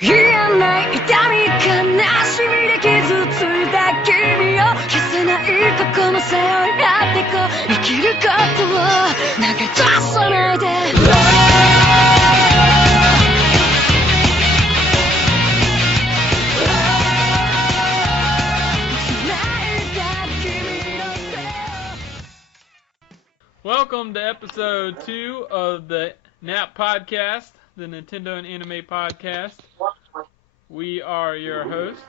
言えない痛み悲しみで傷ついた君を消せない過去の背負い合ってこう生きることを投げ出さないでWelcome to episode 2 of the N.A.P podcast, the Nintendo and Anime podcast. We are your hosts,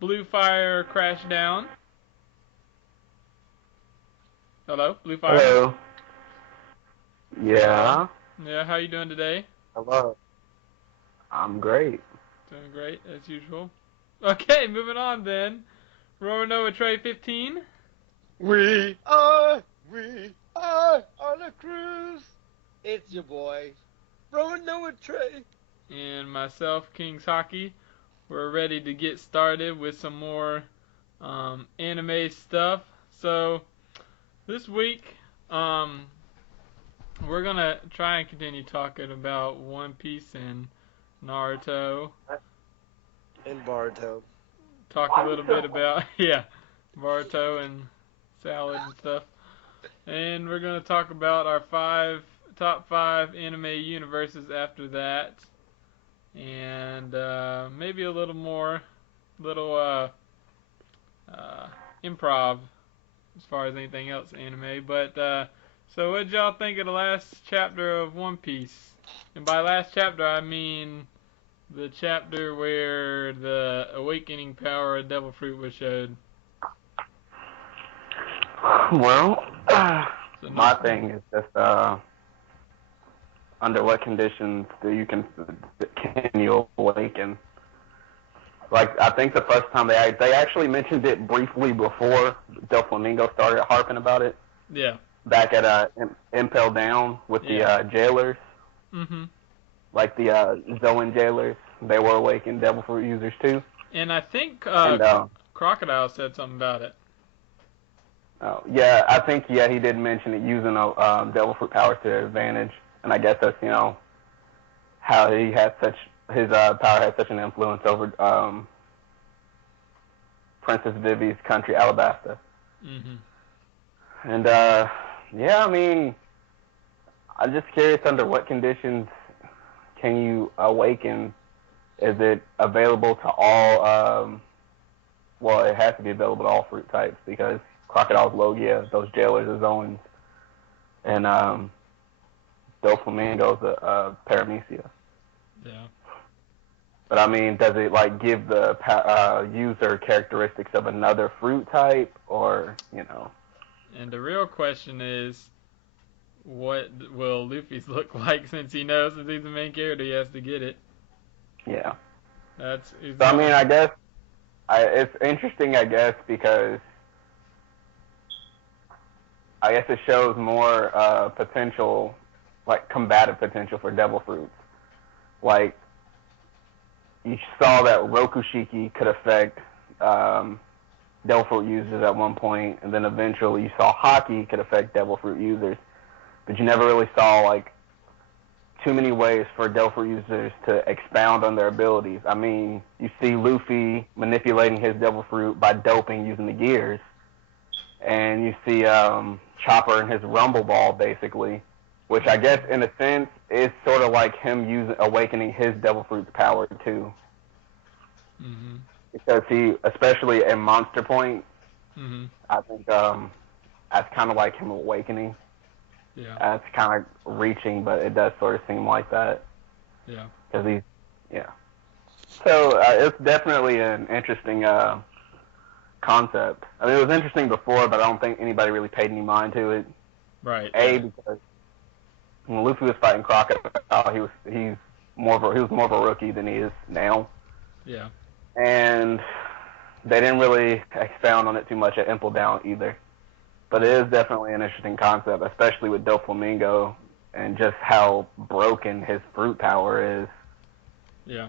Bluefirecrashdwn. Hello, Bluefire. Hello. Yeah. Yeah, how you doing today? Hello. I'm great. Doing great, as usual. Okay, moving on then. Roanoa Tray 15. We are on a cruise. It's your boy, Roanoa Trey. And myself, KingsHaki. We're ready to get started with some more anime stuff. So, this week, we're going to try and continue talking about One Piece and Naruto. And Baruto. Talk a little bit about, Naruto and salad and stuff. And we're going to talk about our top 5 anime universes after that. And maybe a little more, improv as far as anything else anime. But, so what did y'all think of the last chapter of One Piece? And by last chapter, I mean the chapter where the awakening power of Devil Fruit was showed. Well, my thing is just under what conditions can you awaken? Like, I think the first time they actually mentioned it briefly before Doflamingo started harping about it. Yeah. Back at Impel Down with the jailers. Mm-hmm. Like the Zoan jailers, they were awakened Devil Fruit users too. And I think Crocodile said something about it. Oh, yeah, I think he did mention it using Devil Fruit powers to their advantage, and I guess that's how he had his power had such an influence over Princess Vivi's country, Alabasta. Mm-hmm. And I mean, I'm just curious under what conditions can you awaken? Is it available to all? Well, it has to be available to all fruit types because Crocodile's Logia, those jailers are Zoans, and Doflamingo's Paramecia. Yeah. But I mean, does it give the user characteristics of another fruit type, or And the real question is, what will Luffy's look like since he's the main character, he has to get it. Yeah. So I mean, I guess it's interesting, because I guess it shows more potential, combative potential for Devil Fruits. Like, you saw that Rokushiki could affect Devil Fruit users at one point, and then eventually you saw Haki could affect Devil Fruit users. But you never really saw, too many ways for Devil Fruit users to expound on their abilities. I mean, you see Luffy manipulating his Devil Fruit by doping using the gears. And you see Chopper and his Rumble Ball, basically, which I guess, in a sense, is sort of like him awakening his Devil Fruit's power, too. Mm-hmm. Because he, especially at Monster Point, mm-hmm. I think that's kind of like him awakening. Yeah. It's kind of reaching, but it does sort of seem like that. Yeah. Because So it's definitely an interesting concept. I mean, it was interesting before, but I don't think anybody really paid any mind to it. Right. Because when Luffy was fighting Crocodile, he was more of a rookie than he is now. Yeah. And they didn't really expound on it too much at Impel Down either. But it is definitely an interesting concept, especially with Doflamingo and just how broken his fruit power is. Yeah.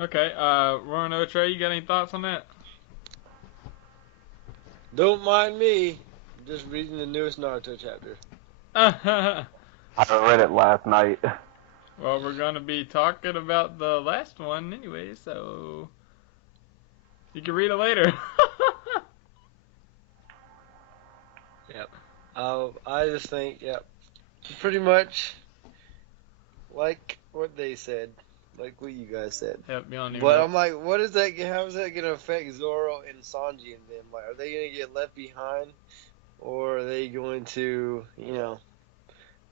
Okay, Roanoa Trey, you got any thoughts on that? Don't mind me. I'm just reading the newest Naruto chapter. I read it last night. Well, we're gonna be talking about the last one anyway, so you can read it later. Yep. I just think, yep, pretty much like what they said, like what you guys said. Yep, you don't even But know. I'm like, what is that? How is that gonna affect Zoro and Sanji and them? Like, are they gonna get left behind, or are they going to,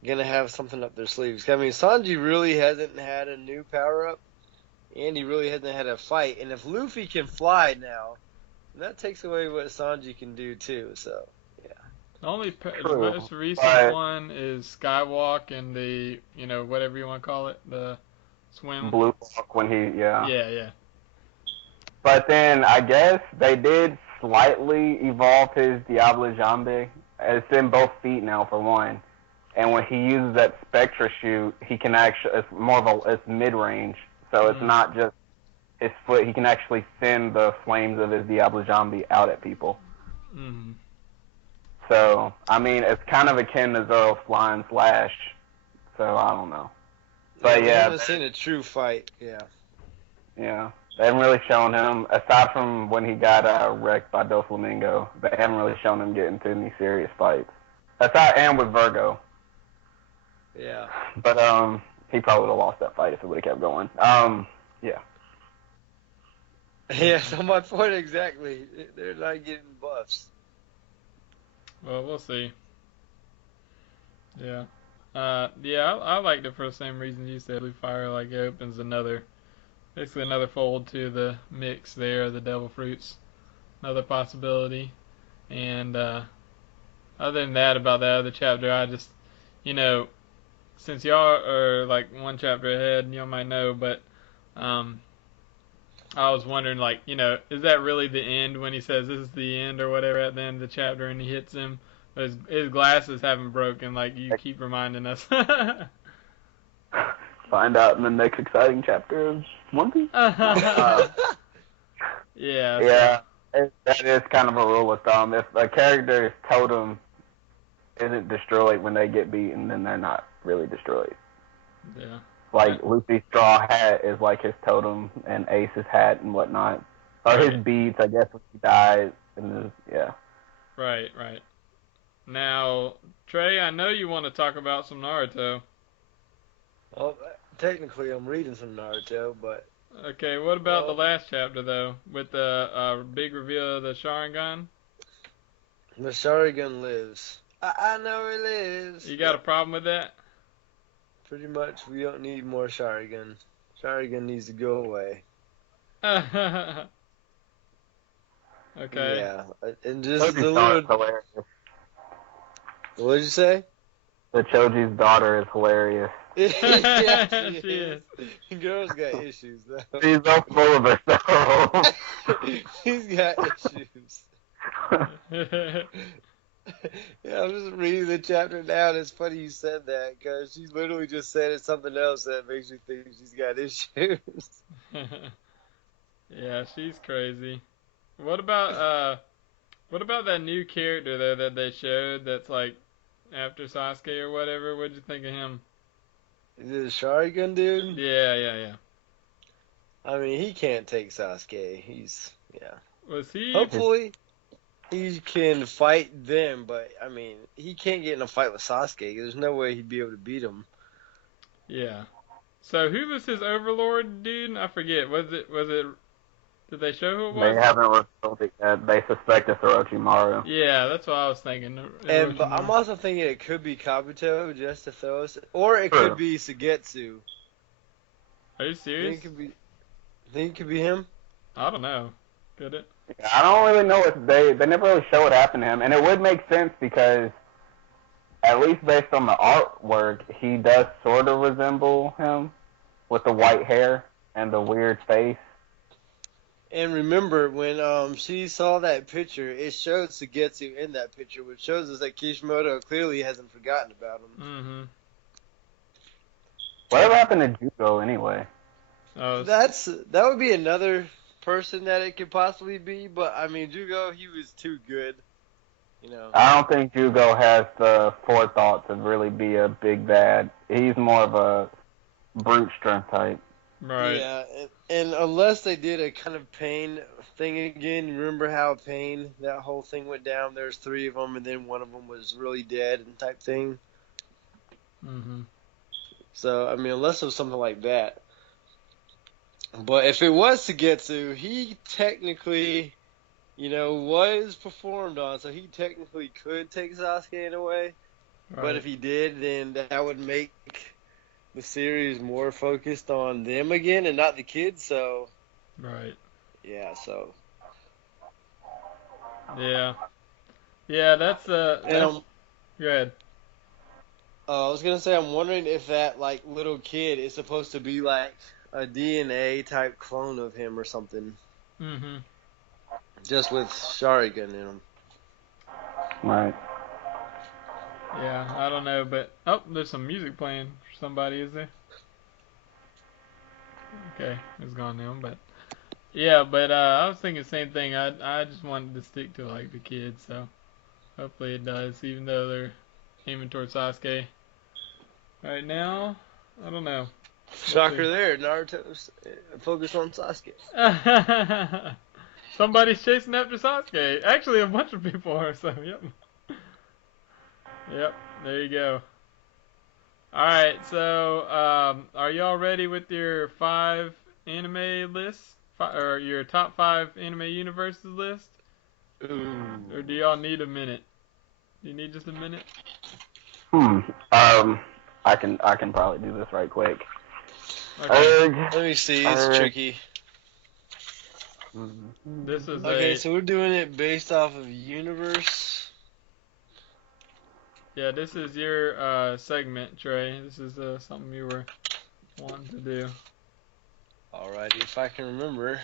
gonna have something up their sleeves? I mean, Sanji really hasn't had a new power up, and he really hasn't had a fight. And if Luffy can fly now, that takes away what Sanji can do too. So. The most recent one is Skywalk and the, whatever you want to call it, the swim. Blue Walk when he, yeah. Yeah. But then I guess they did slightly evolve his Diablo Jambe. It's in both feet now for one. And when he uses that Spectra shoot, he can actually, it's mid-range. So it's not just his foot. He can actually send the flames of his Diablo Jambe out at people. Mm-hmm. So, I mean, it's kind of akin to Zoro's Flying Slash. So, I don't know. But I yeah. haven't seen a true fight, yeah. Yeah. They haven't really shown him, aside from when he got wrecked by Doflamingo, they haven't really shown him get into any serious fights. And with Virgo. Yeah. But, he probably would have lost that fight if it would have kept going. Yeah. Yeah, so my point exactly. They're not getting buffs. Well, we'll see. Yeah. I liked it for the same reason you said. Blue Fire, like, it opens basically another fold to the mix there, the Devil Fruits. Another possibility. And, other than that, about that other chapter, I just, since y'all are, like, one chapter ahead, y'all might know, but, I was wondering, like, is that really the end when he says this is the end or whatever at the end of the chapter and he hits him? His glasses haven't broken, like you keep reminding us. Find out in the next exciting chapter of One Piece. Yeah. Yeah, that is kind of a rule of thumb. If a character's totem isn't destroyed when they get beaten, then they're not really destroyed. Yeah. Like Luffy's straw hat is like his totem, and Ace's hat and whatnot, or his beads, I guess, when he dies. And yeah. Right. Now, Trey, I know you want to talk about some Naruto. Well, technically I'm reading some Naruto, but... Okay, what about the last chapter, though, with the big reveal of the Sharingan? The Sharingan lives. I know it lives. You got a problem with that? Pretty much, we don't need more Sharingan. Sharingan needs to go away. Okay. Yeah, and just the little... Hilarious. What did you say? The Choji's daughter is hilarious. Yeah, she is. Girl's got issues, though. She's so full of herself. She's got issues. Yeah, I'm just reading the chapter now, and it's funny you said that, because she literally just said something else that makes you think she's got issues. Yeah, she's crazy. What about that new character though that they showed that's like after Sasuke or whatever? What'd you think of him? Is it a Sharingan dude? Yeah. I mean, he can't take Sasuke. Was he? Hopefully, he can fight them, but I mean, he can't get in a fight with Sasuke. There's no way he'd be able to beat him. Yeah. So who was his overlord dude? I forget. Was it? Did they show who it was? They haven't revealed it yet. They suspect it's Orochimaru. Yeah, that's what I was thinking. But I'm also thinking it could be Kabuto just to throw us, or it could be Sugetsu. Are you serious? Think it could be him? I don't know. Could it? Yeah, I don't really know what they never really show what happened to him, and it would make sense because, at least based on the artwork, he does sort of resemble him with the white hair and the weird face. And remember, when she saw that picture, it showed Sugetsu in that picture, which shows us that Kishimoto clearly hasn't forgotten about him. Mm-hmm. Whatever happened to Jugo anyway? That would be another person that it could possibly be, but I mean, Jugo, he was too good. I don't think Jugo has the forethought to really be a big bad. He's more of a brute strength type. Right. Yeah, and unless they did a kind of Pain thing again, you remember how Pain, that whole thing went down? There's 3 of them, and then one of them was really dead and type thing. Mhm. So, I mean, unless it was something like that. But if it was Sugetsu, he technically, was performed on, so he technically could take Sasuke in a way. Right. But if he did, then that would make the series more focused on them again and not the kids, so... Right. Yeah, so... Yeah. Yeah, that's And go ahead. I was gonna say, I'm wondering if that, like, little kid is supposed to be, like, a DNA-type clone of him or something. Mhm. Just with Sharingan in him. Right. Yeah, I don't know, but there's some music playing for somebody, is there? Okay, it's gone now, but yeah, but I was thinking the same thing. I just wanted to stick to like the kids, so hopefully it does, even though they're aiming towards Sasuke. Right now, I don't know. Shocker there, Naruto's focused on Sasuke. Somebody's chasing after Sasuke. Actually, a bunch of people are, so yep. Yep, there you go. Alright, so are y'all ready with your 5 anime lists? Or your top 5 anime universes list? Ooh. Or do y'all need a minute? Do you need just a minute? I can probably do this right quick. Okay. Let me see, it's tricky. This is Okay, so we're doing it based off of universe. Yeah, this is your segment, Trey. This is something you were wanting to do. Alrighty, if I can remember.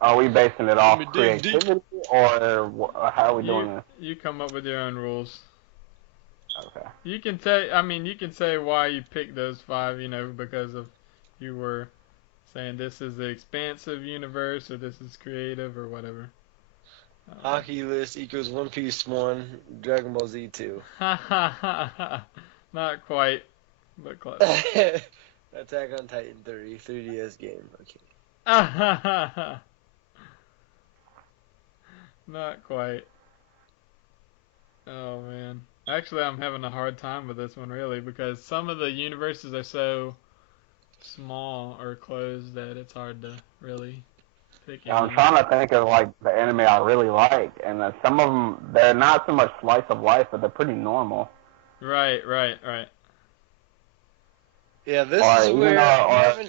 Are we basing it off Let me dig deep. creativity, or how are we doing this? You come up with your own rules. Okay. You can say why you picked those 5, because of you were saying this is the expansive universe or this is creative or whatever. Hockey list equals One Piece 1, Dragon Ball Z 2. Not quite, but close. Attack on Titan 3, 3DS game. Okay. Not quite. Oh man. Actually, I'm having a hard time with this one really because some of the universes are so small or closed that it's hard to really pick any. I'm trying to think of like the anime I really like, and some of them they're not so much slice of life, but they're pretty normal. Right. Yeah, this is where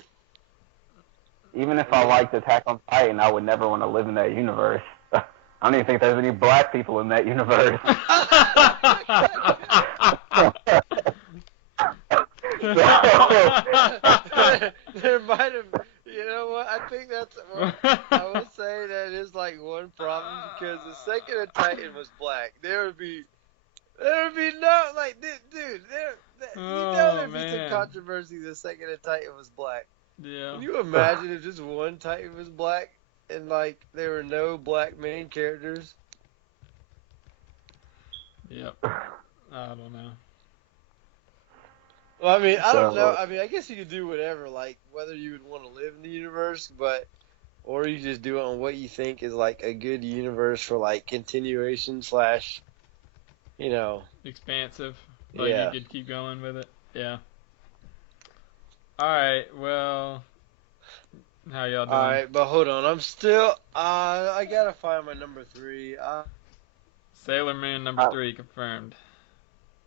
even if I liked Attack on Titan, I would never want to live in that universe. I don't even think there's any black people in that universe. There might have. You know what? I think that's. I will say that is like one problem because the second of Titan was black. There would be no like, dude. There'd be some controversy. The second of Titan was black. Yeah. Can you imagine if just one Titan was black and like there were no black main characters? Yep. I don't know. Well, I mean, I don't know. I mean, I guess you could do whatever, like whether you would want to live in the universe, or you just do it on what you think is like a good universe for like continuation / expansive. Like yeah. you could keep going with it. Yeah. Alright, well, how y'all doing? Alright, but hold on. I'm still, I gotta find my number 3. Sailor Moon number 3 confirmed.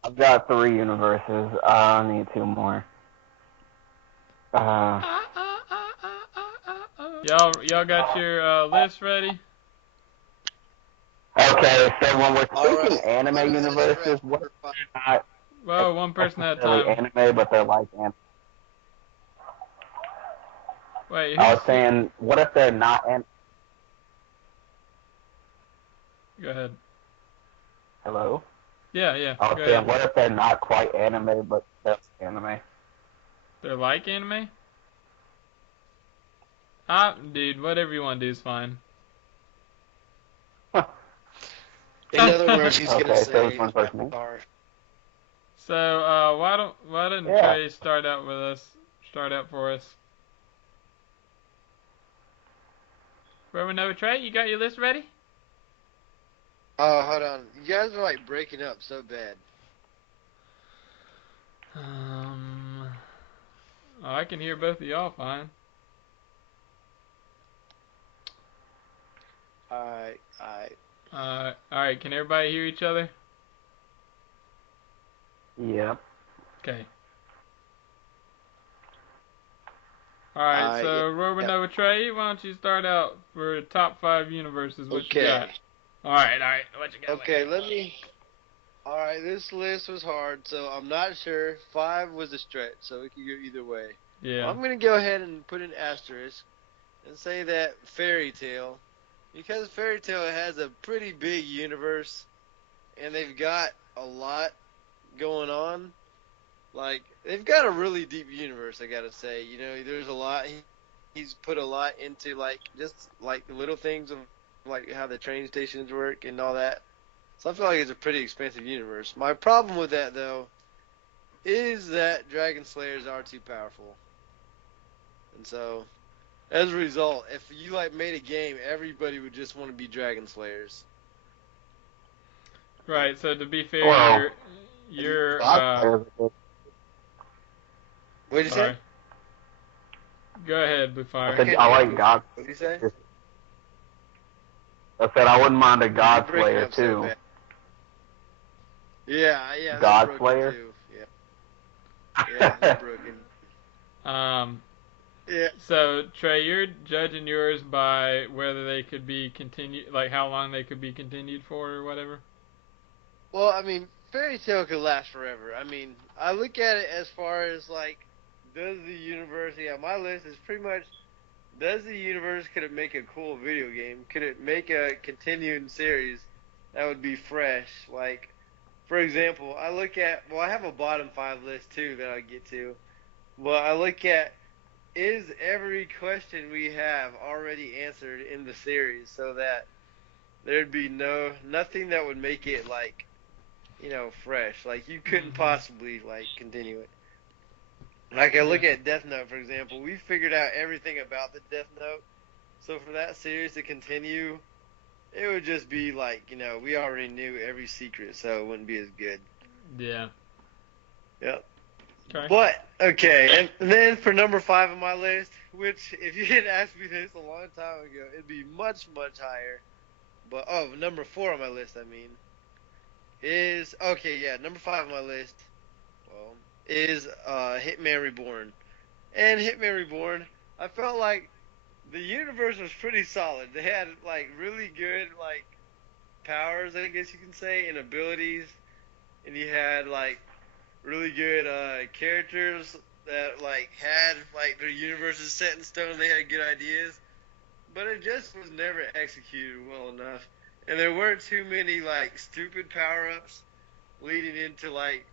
I've got 3 universes. I need 2 more. Y'all got your list ready? Okay, so when we're speaking anime universes, what if they're not Well, one person at a time. anime, but they're like anime? Wait, I was saying, what if they're not anime? Go ahead. Hello? Yeah. I was saying, what if they're not quite anime, but they're anime? They're like anime? Dude, whatever you want to do is fine. In other words, he's gonna say one person. So why don't Yeah. Trey start out with us? Start out for us. Trey, you got your list ready? Oh, hold on. You guys are like breaking up so bad. I can hear both of y'all fine. Alright. All right. Can everybody hear each other? Yep. Okay. All right. So yeah. Trey, why don't you start out for top 5 universes? What you Okay. got? All right. What you got? Okay, Alright, this list was hard, so I'm not sure. 5 was a stretch, so it could go either way. Yeah. I'm going to go ahead and put an asterisk and say that Fairy Tail, because Fairy Tail has a pretty big universe, and they've got a lot going on. Like, they've got a really deep universe, I gotta say. You know, there's a lot. He's put a lot into, like, just, like, the little things of, like, how the train stations work and all that. So I feel like it's a pretty expansive universe. My problem with that, though, is that Dragon Slayers are too powerful. And so, as a result, if you, like, made a game, everybody would just want to be Dragon Slayers. Right. So to be fair, Well, you're What'd you sorry. say? Go ahead, Bluefire. I like God. What'd you say? I said I wouldn't mind a God You're breaking Slayer up so too. bad. Yeah, God they're broken Slayer? too. Yeah, they're broken. Yeah. So Trey, you're judging yours by whether they could be continued, like how long they could be continued for, or whatever. Well, I mean, Fairy Tail could last forever. I mean, I look at it as far as like, does the universe? Yeah, my list is pretty much. Does the universe, could it make a cool video game? Could it make a continuing series that would be fresh? Like, for example, I have a bottom 5 list too that I'll get to. But I look at, is every question we have already answered in the series so that there'd be nothing that would make it like, fresh. Like, you couldn't possibly, like, continue it. Like, I look at Death Note, for example. We figured out everything about the Death Note. So for that series to continue, it would just be like, we already knew every secret, so it wouldn't be as good. Yeah. Yep. Okay. But, okay, and then for number 5 on my list, which, if you had asked me this a long time ago, it'd be much, much higher. But, number 4 on my list, is, number 5 on my list, is Hitman Reborn. And Hitman Reborn, I felt like the universe was pretty solid. They had, like, really good, like, powers, I guess you can say, and abilities. And you had, like, really good characters that, like, had, like, their universes set in stone. They had good ideas. But it just was never executed well enough. And there weren't too many, like, stupid power-ups leading into, like,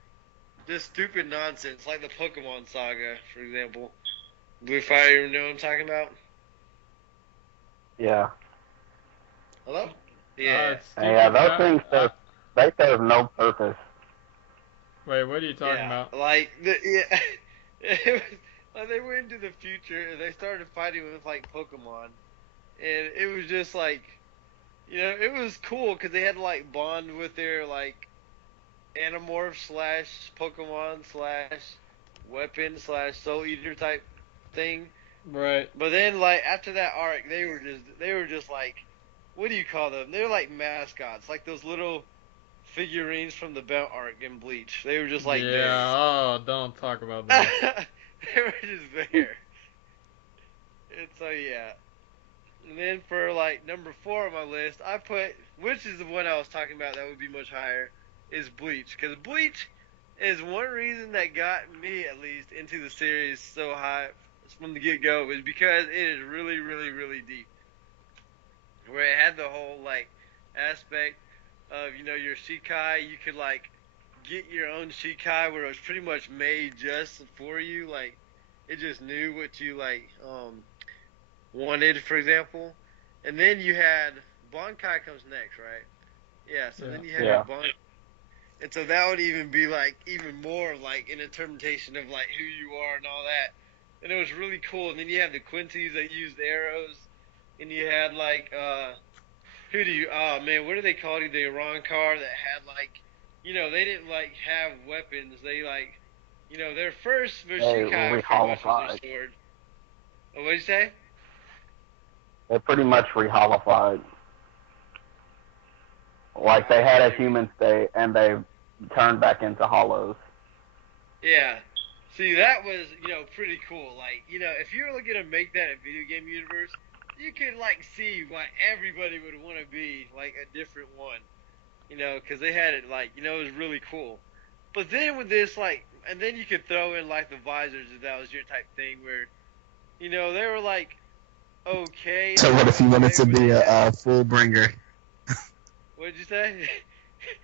just stupid nonsense, like the Pokemon saga, for example. Bluefire, you know what I'm talking about? Yeah. Hello? Yeah. Yeah, those things they serve no purpose. Wait, what are you talking about? Like, it was, like, they went into the future and they started fighting with, like, Pokemon. And it was just, like, it was cool because they had to, like, bond with their, like, Animorph / Pokemon / weapon / Soul Eater type thing. Right. But then, like, after that arc, they were just like, what do you call them? They were like mascots, like those little figurines from the Belt arc in Bleach. They were just like there. Don't talk about that. They were just there. And so, yeah. And then for, like, number 4 on my list, I put, which is the one I was talking about that would be much higher, is Bleach. Because Bleach is one reason that got me, at least, into the series so high from the get-go, is because it is really, really, really deep. Where it had the whole, like, aspect of, your Shikai, you could, like, get your own Shikai where it was pretty much made just for you. Like, it just knew what you, like, wanted, for example. And then you had Bankai comes next, right? Yeah, so then you had your Bankai. And so that would even be like even more like an interpretation of like who you are and all that. And it was really cool. And then you have the Quincy's that used arrows, and you had like who do you? Oh man, what do they call it? The Iran car that had like, they didn't like have weapons. They like, their first They Vashika pretty much was reholified. their sword. Oh, what'd you say? They pretty much reholified. Like they had a human state and they turned back into hollows. Yeah. See, that was, pretty cool. Like, if you were looking to make that a video game universe, you could, like, see why everybody would want to be, like, a different one. Because they had it, like, it was really cool. But then with this, like, and then you could throw in, like, the visors if that was your type thing where, they were, like, okay. So what if you wanted to be a full bringer? What'd you say?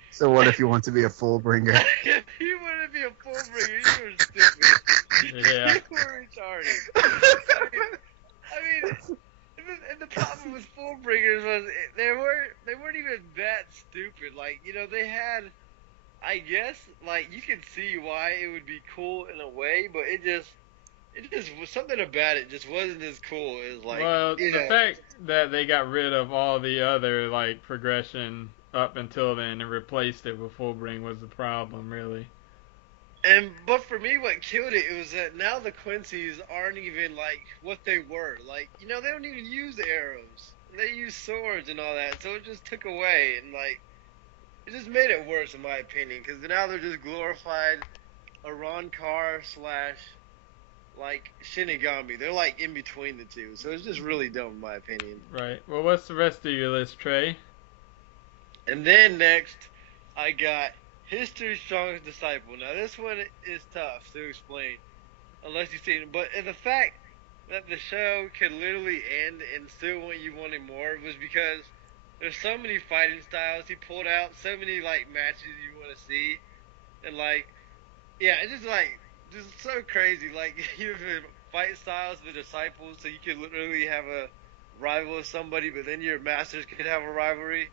So what if you want to be a full bringer? If you want to be a full bringer, you were stupid. Yeah. You were retarded. I mean, and the problem with full bringers was they weren't even that stupid. Like, they had, I guess, like, you could see why it would be cool in a way, but it just was something about it just wasn't as cool as, like, Well, the fact that they got rid of all the other like progression up until then and replaced it with Fullbring was the problem, really. But for me, what killed it was that now the Quincy's aren't even like what they were. Like, they don't even use arrows. They use swords and all that. So it just took away and like it just made it worse in my opinion. Because now they're just glorified Arankar / like Shinigami. They're like in between the two. So it's just really dumb in my opinion. Right. Well, what's the rest of your list, Trey? And then next, I got History's Strongest Disciple. Now this one is tough to explain unless you've seen it. But the fact that the show could literally end and still want you wanting more was because there's so many fighting styles he pulled out, so many like matches you want to see, and like it's just so crazy. Like you have fight styles, the disciples, so you could literally have a rival with somebody, but then your masters could have a rivalry.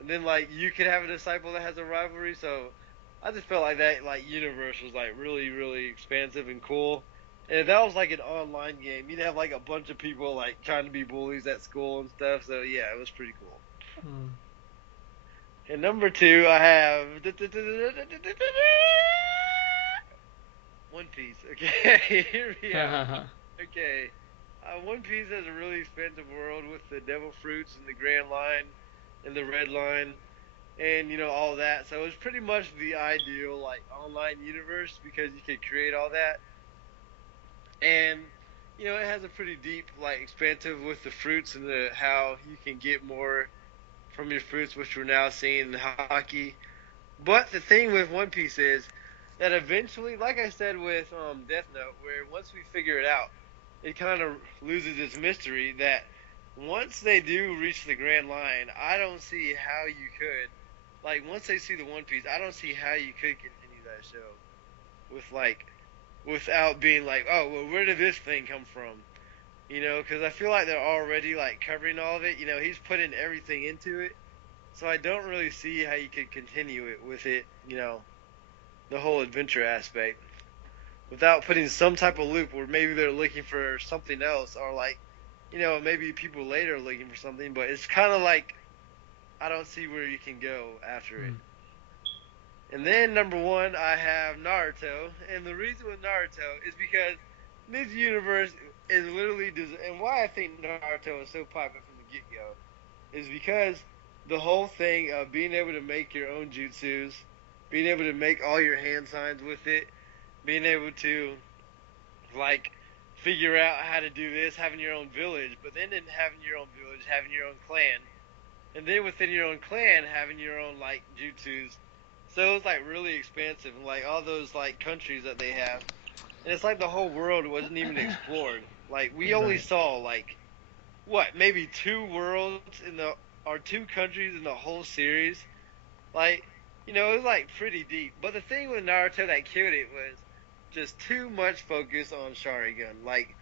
And then, like, you could have a disciple that has a rivalry, so I just felt like that, like, universe was, like, really, really expansive and cool. And if that was, like, an online game, you'd have, like, a bunch of people, like, trying to be bullies at school and stuff, so, yeah, it was pretty cool. And number 2, I have One Piece. Okay, here we are. Okay. One Piece has a really expansive world with the devil fruits and the Grand Line and the Red Line and all that. So it was pretty much the ideal like online universe because you could create all that. And it has a pretty deep like expansive with the fruits and how you can get more from your fruits, which we're now seeing in Haki. But the thing with One Piece is that eventually, like I said with Death Note, where once we figure it out, it kind of loses its mystery that once they do reach the Grand Line, I don't see how you could, like, once they see the One Piece, I don't see how you could continue that show with, like, without being like, oh, well, where did this thing come from? Because I feel like they're already, like, covering all of it. He's putting everything into it. So I don't really see how you could continue it with it, the whole adventure aspect, without putting some type of loop where maybe they're looking for something else or, like, maybe people later are looking for something, but it's kind of like I don't see where you can go after it. And then number 1, I have Naruto, and the reason with Naruto is because this universe is literally, and why I think Naruto is so popular from the get-go is because the whole thing of being able to make your own jutsus, being able to make all your hand signs with it, being able to, like, figure out how to do this, having your own village, but then in having your own village, having your own clan, and then within your own clan, having your own, like, jutsus. So it's, like, really expansive, and, like, all those, like, countries that they have. And it's like the whole world wasn't even explored. Like, we only saw, like, maybe 2 worlds or 2 countries in the whole series. Like, it was, like, pretty deep. But the thing with Naruto that killed it was just too much focus on Sharingan. Like,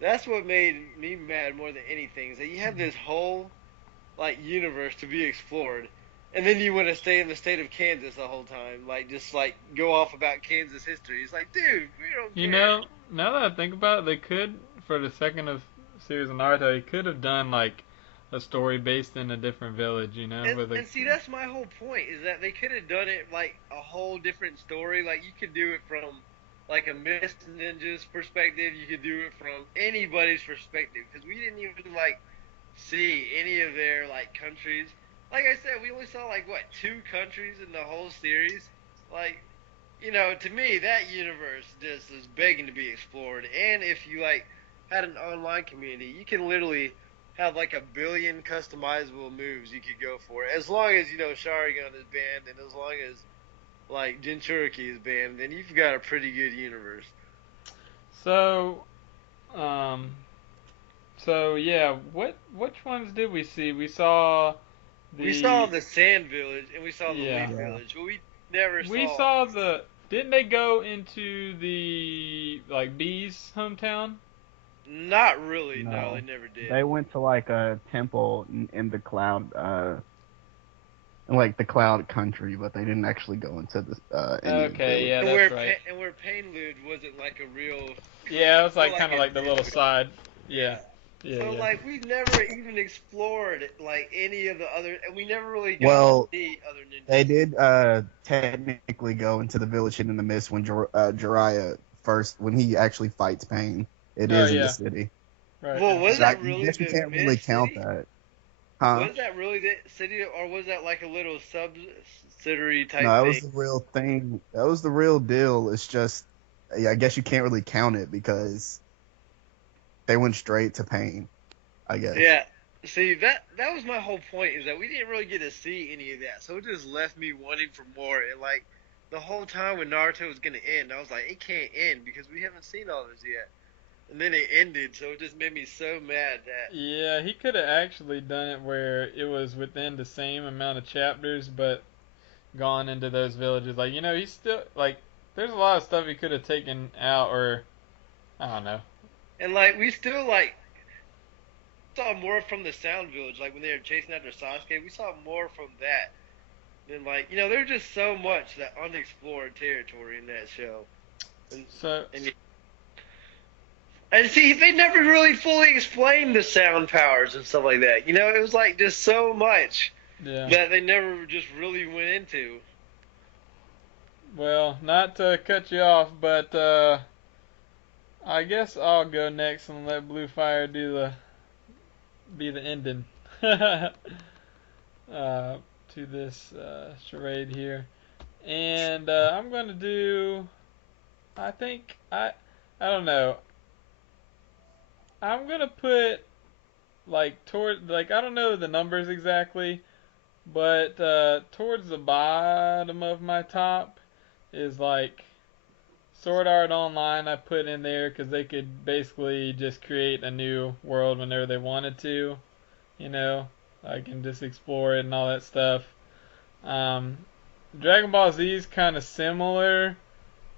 that's what made me mad more than anything, is that you have this whole, like, universe to be explored, And then you want to stay in the state of Kansas the whole time, like just like go off about Kansas history. It's like, dude, we don't care. You know, now that I think about it, they could, for the second of series of Naruto, they could have done like a story based in a different village, you know, with And see, that's my whole point is that they could have done it like a whole different story. Like you could do it from like a Mist Ninja's perspective. You could do it from anybody's perspective because we didn't even like see any of their like countries. Like I said, we only saw like what 2 countries in the whole series. Like, to me that universe just is begging to be explored. And if you like had an online community, you can literally have like a billion customizable moves you could go for. As long as Sharingan is banned, and as long as like Jinchuriki is banned, then you've got a pretty good universe. So, um, so yeah, which ones did we see? We saw We saw the Sand Village and we saw the Yeah. Leaf Village, but we never we saw. saw the. Didn't they go into the like Bee's hometown? Not really. No, No. they never did. They went to like a temple in the cloud, in like the cloud country, but they didn't actually go into the. Any Okay, yeah, and that's right. And where Painlude wasn't like a real. Yeah, it was like like kind of a like the little ninja. side. Yeah. Yeah, So yeah. like we never even explored like any of the other, and we never really got Well, to see other ninjas. They did technically go into the village hidden in the mist when Jiraiya when he actually fights Pain. It Oh, is in yeah. the city. Right. Well, was So I that really guess you the can't Mist really count City? that. Huh? Was that really the city, or was that like a little subsidiary type No, that thing? was the real thing. That was the real deal. It's just, I guess you can't really count it because they went straight to Pain, I guess. Yeah. See, that was my whole point, is that we didn't really get to see any of that, so it just left me wanting for more. And like the whole time when Naruto was gonna end, I was like, it can't end because we haven't seen all this yet. And then it ended, so it just made me so mad that. Yeah, he could have actually done it where it was within the same amount of chapters, but gone into those villages. Like, he's still, like, there's a lot of stuff he could have taken out, or, I don't know. And like we still like saw more from the Sound Village, like when they were chasing after Sasuke, we saw more from that than like there's just so much that unexplored territory in that show. So, And see, they never really fully explained the sound powers and stuff like that. It was like just so much yeah. that they never just really went into. Well, not to cut you off, but I guess I'll go next and let Bluefire be the ending to this charade here. And I'm gonna do. I think I don't know. I'm gonna put I don't know the numbers exactly, but towards the bottom of my top is like Sword Art Online. I put in there because they could basically just create a new world whenever they wanted to. I can just explore it and all that stuff. Um, Dragon Ball Z is kind of similar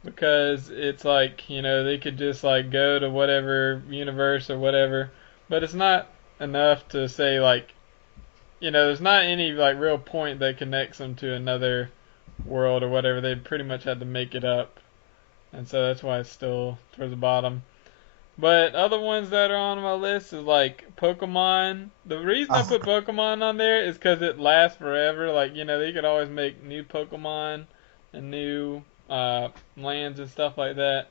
because it's like, they could just like go to whatever universe or whatever, but it's not enough to say like, there's not any like real point that connects them to another world or whatever. They pretty much had to make it up, and so that's why it's still towards the bottom. But other ones that are on my list is like Pokemon. The reason I put Pokemon on there is because it lasts forever. Like, they could always make new Pokemon and new lands and stuff like that.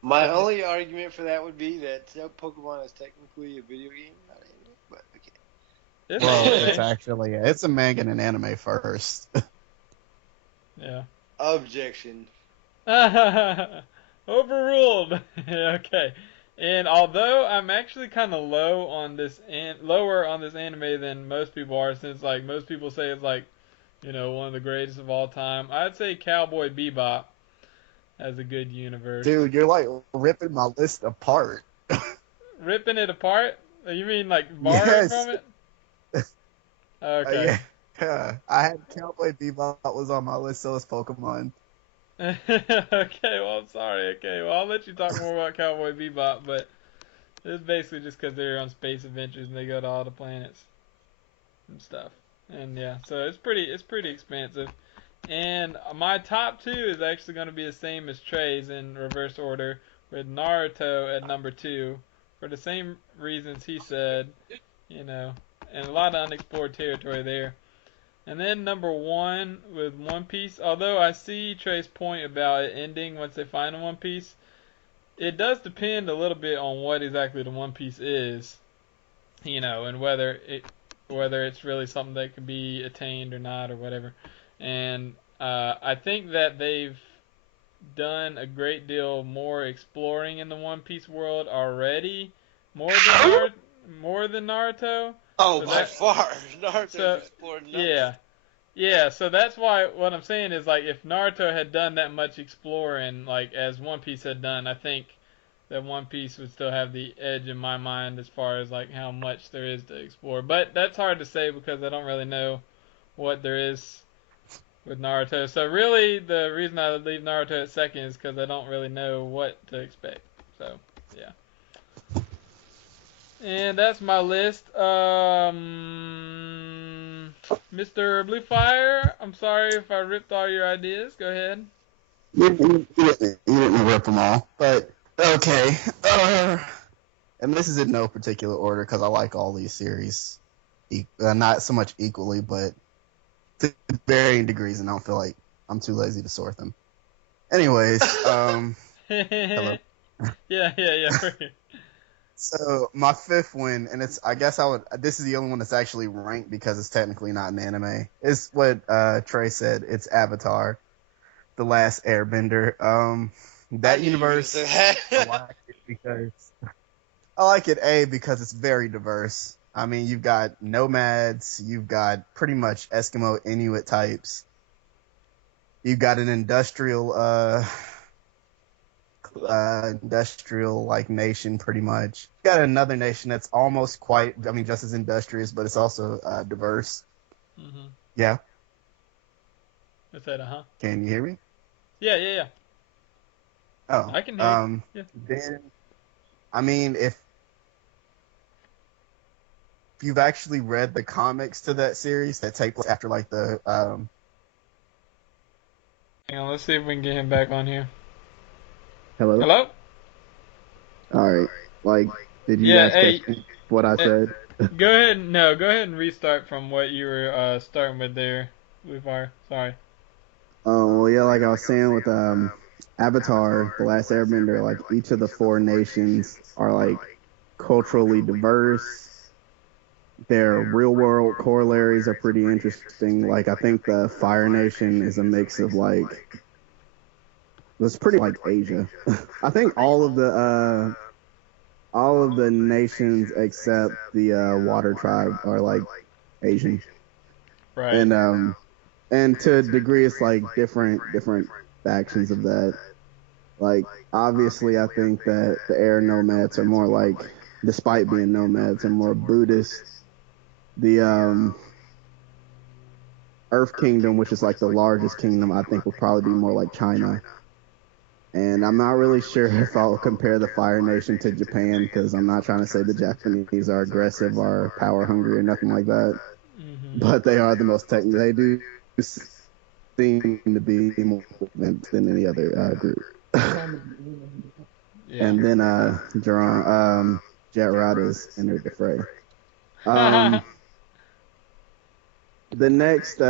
My only argument for that would be that Pokemon is technically a video game, not anime, but okay. Well, it's actually it's a manga and an anime first. Yeah. Objection. Overruled. Okay. And although I'm actually kind of lower on this anime than most people are, since like most people say it's like, one of the greatest of all time, I'd say Cowboy Bebop has a good universe. Dude, you're like ripping my list apart. Ripping it apart? You mean like borrowing from it? Okay. Yeah. I had Cowboy Bebop was on my list, so was Pokemon. Okay, well, I'm sorry. Okay, well, I'll let you talk more about Cowboy Bebop, but it's basically just because they're on space adventures and they go to all the planets and stuff. And yeah, so it's pretty expansive. And my top two is actually going to be the same as Trey's in reverse order, with Naruto at number 2 for the same reasons he said, you know, and a lot of unexplored territory there. And then number 1 with One Piece. Although I see Trey's point about it ending once they find a One Piece, it does depend a little bit on what exactly the One Piece is, you know, and whether it's really something that could be attained or not or whatever. And I think that they've done a great deal more exploring in the One Piece world already, more than Naruto. Oh, So by that, far, Naruto's so explored nothing. yeah. So that's why what I'm saying is, like, if Naruto had done that much exploring, like as One Piece had done, I think that One Piece would still have the edge in my mind as far as like how much there is to explore. But that's hard to say because I don't really know what there is with Naruto. So really, the reason I leave Naruto at second is because I don't really know what to expect. So yeah, and that's my list. Mr. Bluefire, I'm sorry if I ripped all your ideas. Go ahead. You didn't rip them all, but okay. And this is in no particular order because I like all these series, not so much equally, but to varying degrees, and I don't feel like I'm too lazy to sort them. Anyways, hello. Yeah. So my fifth one, and this is the only one that's actually ranked because it's technically not an anime. It's what Trey said. It's Avatar, The Last Airbender. That universe, I like it because it's very diverse. I mean, you've got nomads, you've got pretty much Eskimo Inuit types. You've got an industrial like nation, pretty much. You've got another nation that's almost just as industrious, but it's also diverse. Mm-hmm. Yeah. What's that? Can you hear me? Yeah. Oh, I can hear you. Yeah. Then, I mean, if you've actually read the comics to that series that take place after like the Hang on, let's see if we can get him back on here. Hello? Alright. Like, did you guys catch what I said? Go ahead and restart from what you were starting with there, Bluefire. Sorry. Oh, well, yeah, like I was saying with Avatar, The Last Airbender, like each of the 4 nations are like culturally diverse. Their real world corollaries are pretty interesting. Like I think the Fire Nation is a mix of like it's pretty like Asia. I think all of the nations except the Water Tribe are like Asian. Right. And to a degree it's like different factions of that. Like obviously I think that the air nomads are more like, despite being nomads, are more Buddhist. The Earth Kingdom, which is like the largest kingdom, I think will probably be more like China. And I'm not really sure if I'll compare the Fire Nation to Japan, because I'm not trying to say the Japanese are aggressive or power hungry or nothing like that. Mm-hmm. But they are the most technical. They do seem to be more than any other group. Yeah. And then Jet Rada's entered the fray. The next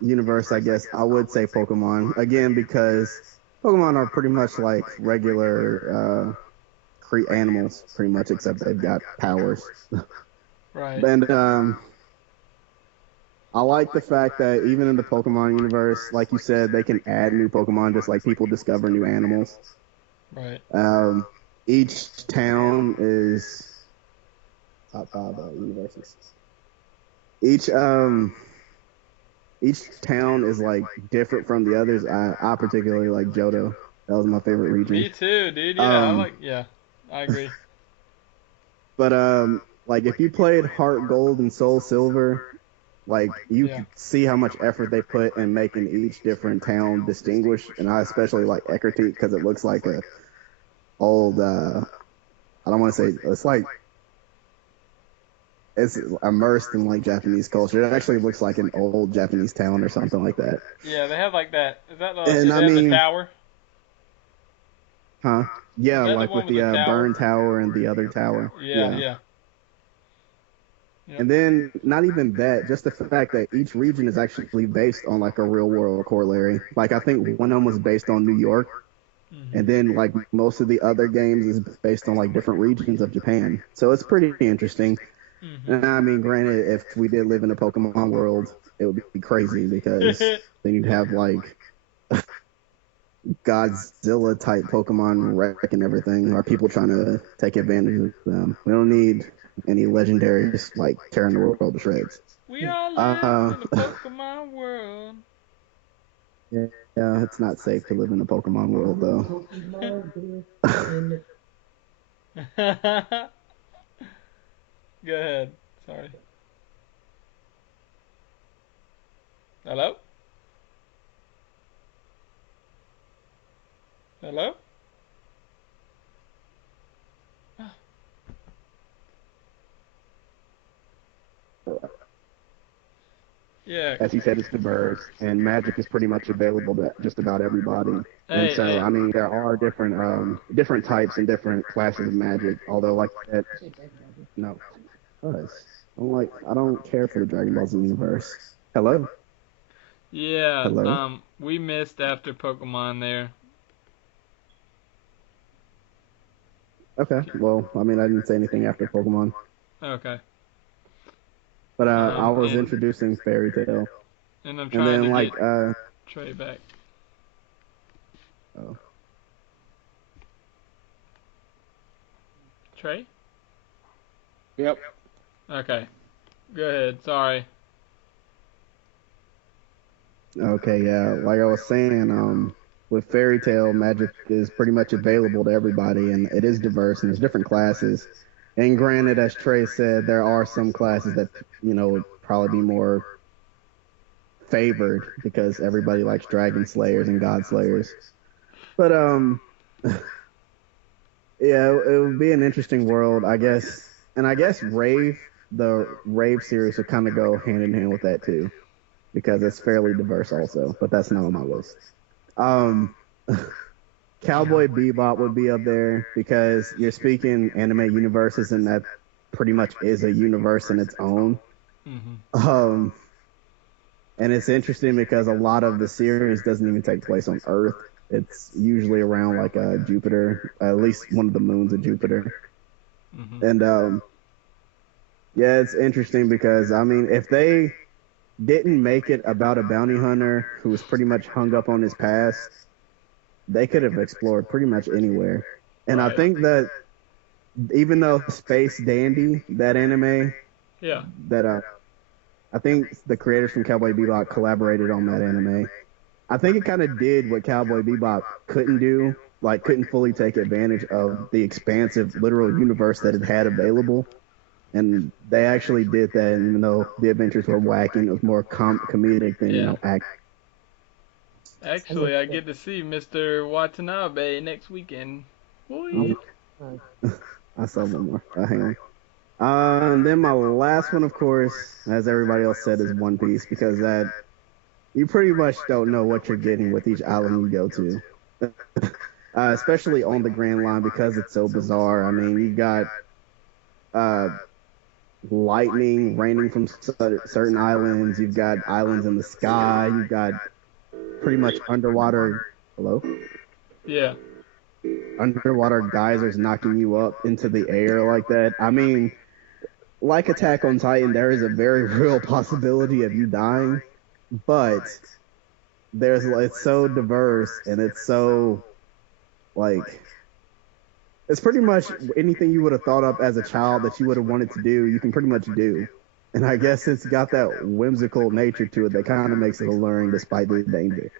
universe, I guess, I would say Pokemon. Again, because Pokemon are pretty much like regular animals, pretty much, except they've got powers. Right. And I like the fact that even in the Pokemon universe, like you said, they can add new Pokemon just like people discover new animals. Right. Each town is top 5 universes. Each town is like different from the others. I particularly like Johto. That was my favorite region. Me too, dude. Yeah, I agree. But like if you played Heart Gold and Soul Silver, like you can see how much effort they put in making each different town distinguished. And I especially like Eckerty because it looks like a old I don't want to say, it's like it's immersed in like Japanese culture. It actually looks like an old Japanese town or something like that. Yeah, they have like that. Is that And I the mean, tower? huh? Is Yeah, that the like one with with the the tower? burn tower and the other tower. Yeah, Yeah. yeah. Yep. And then not even that, just the fact that each region is actually based on like a real world corollary. Like I think one of them was based on New York, Mhm. and then like most of the other games is based on like different regions of Japan. So it's pretty interesting. Mhm. And I mean, granted, if we did live in a Pokemon world, it would be crazy because then you'd have like Godzilla type Pokemon wrecking everything, or people trying to take advantage of them. We don't need any legendaries like tearing the world to shreds. We all Uh, live in the Pokemon world. yeah, it's not safe to live in the Pokemon world though. Go ahead. Sorry. Hello? Hello? Yeah. As he said, it's diverse, and Magic is pretty much available to just about everybody. And Hey, so, hey. I mean, there are different types and different classes of Magic. Although, like that, no, I don't care for the Dragon Ball Z universe. Hello, Yeah, hello. we missed after Pokemon there. Okay, well, I mean, I didn't say anything after Pokemon, Okay. but I was And introducing Fairy Tail, I'm and trying to then get like Trey back. oh, Trey? Yep. Okay. Go ahead. Sorry. okay, yeah, like I was saying, with Fairy Tail, Magic is pretty much available to everybody, and it is diverse, and there's different classes. And granted, as Trey said, there are some classes that would probably be more favored because everybody likes Dragon Slayers and God Slayers. But yeah, it would be an interesting world, I guess. And I guess the Rave series would kind of go hand in hand with that too, because it's fairly diverse also. But that's not on my list. Um, Cowboy Bebop would be up there because you're speaking anime universes, and that pretty much is a universe in its own. Mhm. And it's interesting because a lot of the series doesn't even take place on Earth. It's usually around like Jupiter, at least one of the moons of Jupiter. Mhm. And yeah, it's interesting because I mean, if they didn't make it about a bounty hunter who was pretty much hung up on his past, they could have explored pretty much anywhere. And I Right. think that even though Space Dandy, that anime, Yeah. that I think the creators from Cowboy Bebop collaborated on that anime. I think it kind of did what Cowboy Bebop couldn't do, like couldn't fully take advantage of the expansive literal universe that it had available. And they actually did that, and even though the adventures were wacky, it was more comedic than Yeah. act. Actually, I get to see Mr. Watanabe next weekend. Boy. I saw one more. Hang on. And then my last one, of course, as everybody else said, is One Piece because that you pretty much don't know what you're getting with each island you go to, especially on the Grand Line because it's so bizarre. I mean, you got uh, lightning raining from certain islands. You've got islands in the sky. You've got pretty much underwater. Hello? Yeah. Underwater geysers knocking you up into the air like that. I mean, like Attack on Titan, there is a very real possibility of you dying, but it's so diverse and it's so like it's pretty much anything you would have thought up as a child that you would have wanted to do, you can pretty much do. And I guess it's got that whimsical nature to it that kind of makes it alluring despite the danger.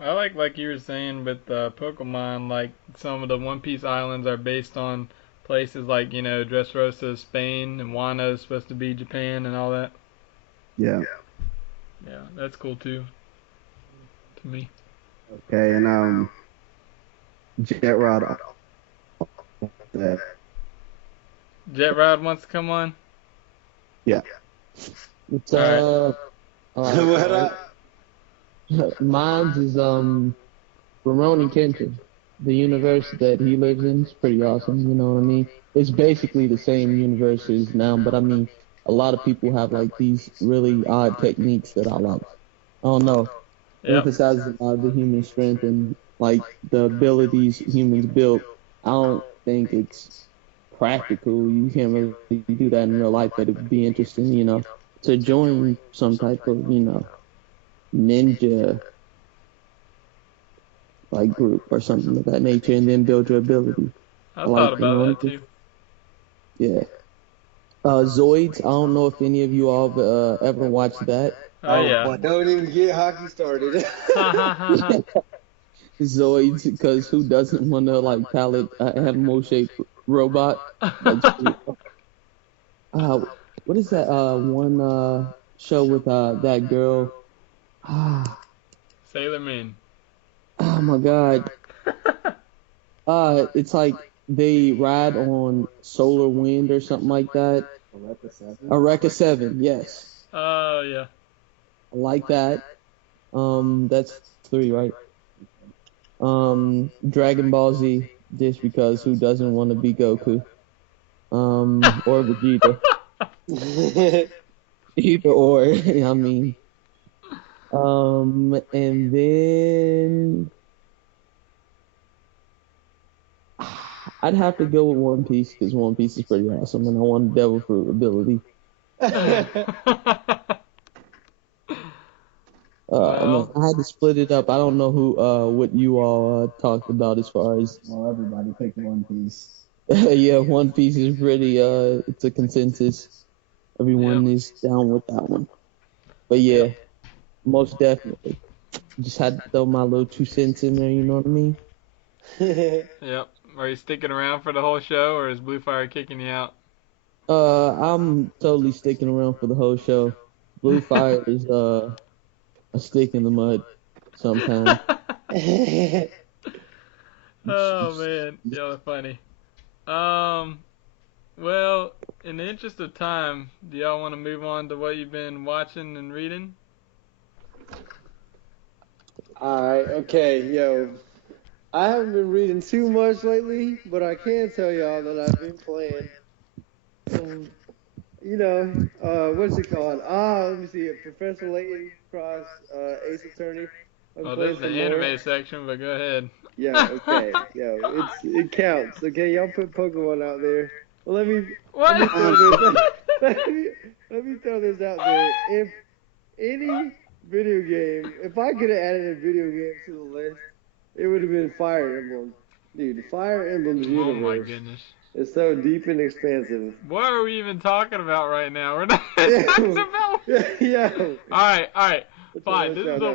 I like you were saying with Pokemon, like some of the One Piece islands are based on places like, Dressrosa, Spain, and Wano is supposed to be Japan and all that. Yeah. Yeah, that's cool too, to me. Okay, and Jet Rod. That. Jet Rod wants to come on? Yeah. It's Alright. What up? mine's is Rurouni Kenshin. The universe that he lives in is pretty awesome. You know what I mean? It's basically the same universe as now, but I mean, a lot of people have like these really odd techniques that I like. I don't know. It Yep. emphasizes a lot of the human strength and like the abilities humans build. I don't think it's practical. You can't really do that in real life, but it would be interesting, to join some type of, ninja like group or something of that nature and then build your ability. I I thought like, about that too. yeah. Zoids, I don't know if any of you all have ever watched that. Oh yeah. But don't even get hockey started. Ha ha ha ha. Zoids, because who doesn't want to like pilot an animal shaped robot? That's pretty, what is that one show with that girl? Sailor Moon. Oh my god. It's like they ride on solar wind or something like that. Eureka 7, yes. Oh yeah. I like that. That's 3, right? Dragon Ball Z, just because who doesn't want to be Goku? Or Vegeta. Either or, I mean. And then I'd have to go with One Piece because One Piece is pretty awesome, and I want Devil Fruit ability. Man, I had to split it up. I don't know what you all talked about as far as. Well, everybody picked One Piece. Yeah, One Piece is pretty. It's a consensus. Everyone is down with that one. But yeah, most definitely. Just had to throw my little 2 cents in there. You know what I mean? Yep. Are you sticking around for the whole show, or is Bluefire kicking you out? I'm totally sticking around for the whole show. Bluefire is a stick in the mud sometimes. Oh man, y'all are funny. Well, in the interest of time, do y'all want to move on to what you've been watching and reading? Alright, okay, yo. I haven't been reading too much lately, but I can tell y'all that I've been playing what's it called? Let me see it. Professor Layton cross Ace Attorney. I'm Oh, playing this is the some more. anime section, but go ahead. Yeah, okay. It counts. Okay, y'all put Pokemon out there. Well, let me throw this. Let me throw this out there. If any video game, if I could have added a video game to the list, it would have been Fire Emblem. Dude, Fire Emblem's universe. Oh my goodness. It's so deep and expansive. What are we even talking about right now? We're not talking about. Yeah. All right. Fine. This This is a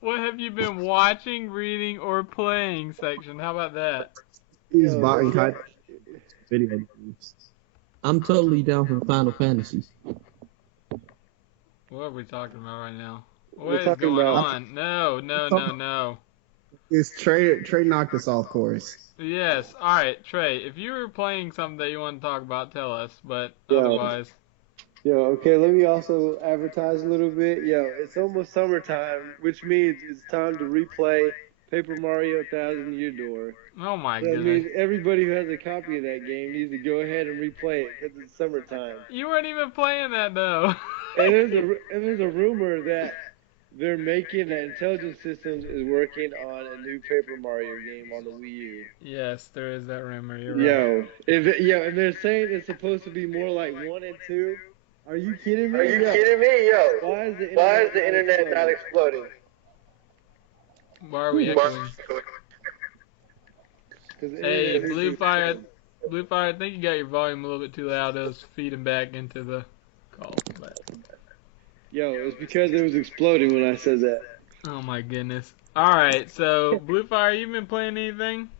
what have you been watching, reading, or playing section? How about that? He's buying video games. I'm totally down for Final Fantasy. What are we talking about right now? We're What is talking going about- on? No. It's Trey knocked us off course. Yes. All right, Trey. If you were playing something that you want to talk about, tell us. But Yeah. otherwise, Okay, let me also advertise a little bit. It's almost summertime, which means it's time to replay Paper Mario Thousand Year Door. oh my So that goodness. means everybody who has a copy of that game needs to go ahead and replay it because it's summertime. You weren't even playing that though. And there's a rumor that they're making that Intelligent Systems is working on a new Paper Mario game on the Wii U. Yes, there is that rumor. You're right. And they're saying it's supposed to be more like 1 and 2. Are you kidding me? Why is the internet not exploding? Why are we echoing? Hey, Bluefire, I think you got your volume a little bit too loud. It was feeding back into the call. But... It's because it was exploding when I said that. Oh my goodness. Alright, so Bluefire, you been playing anything?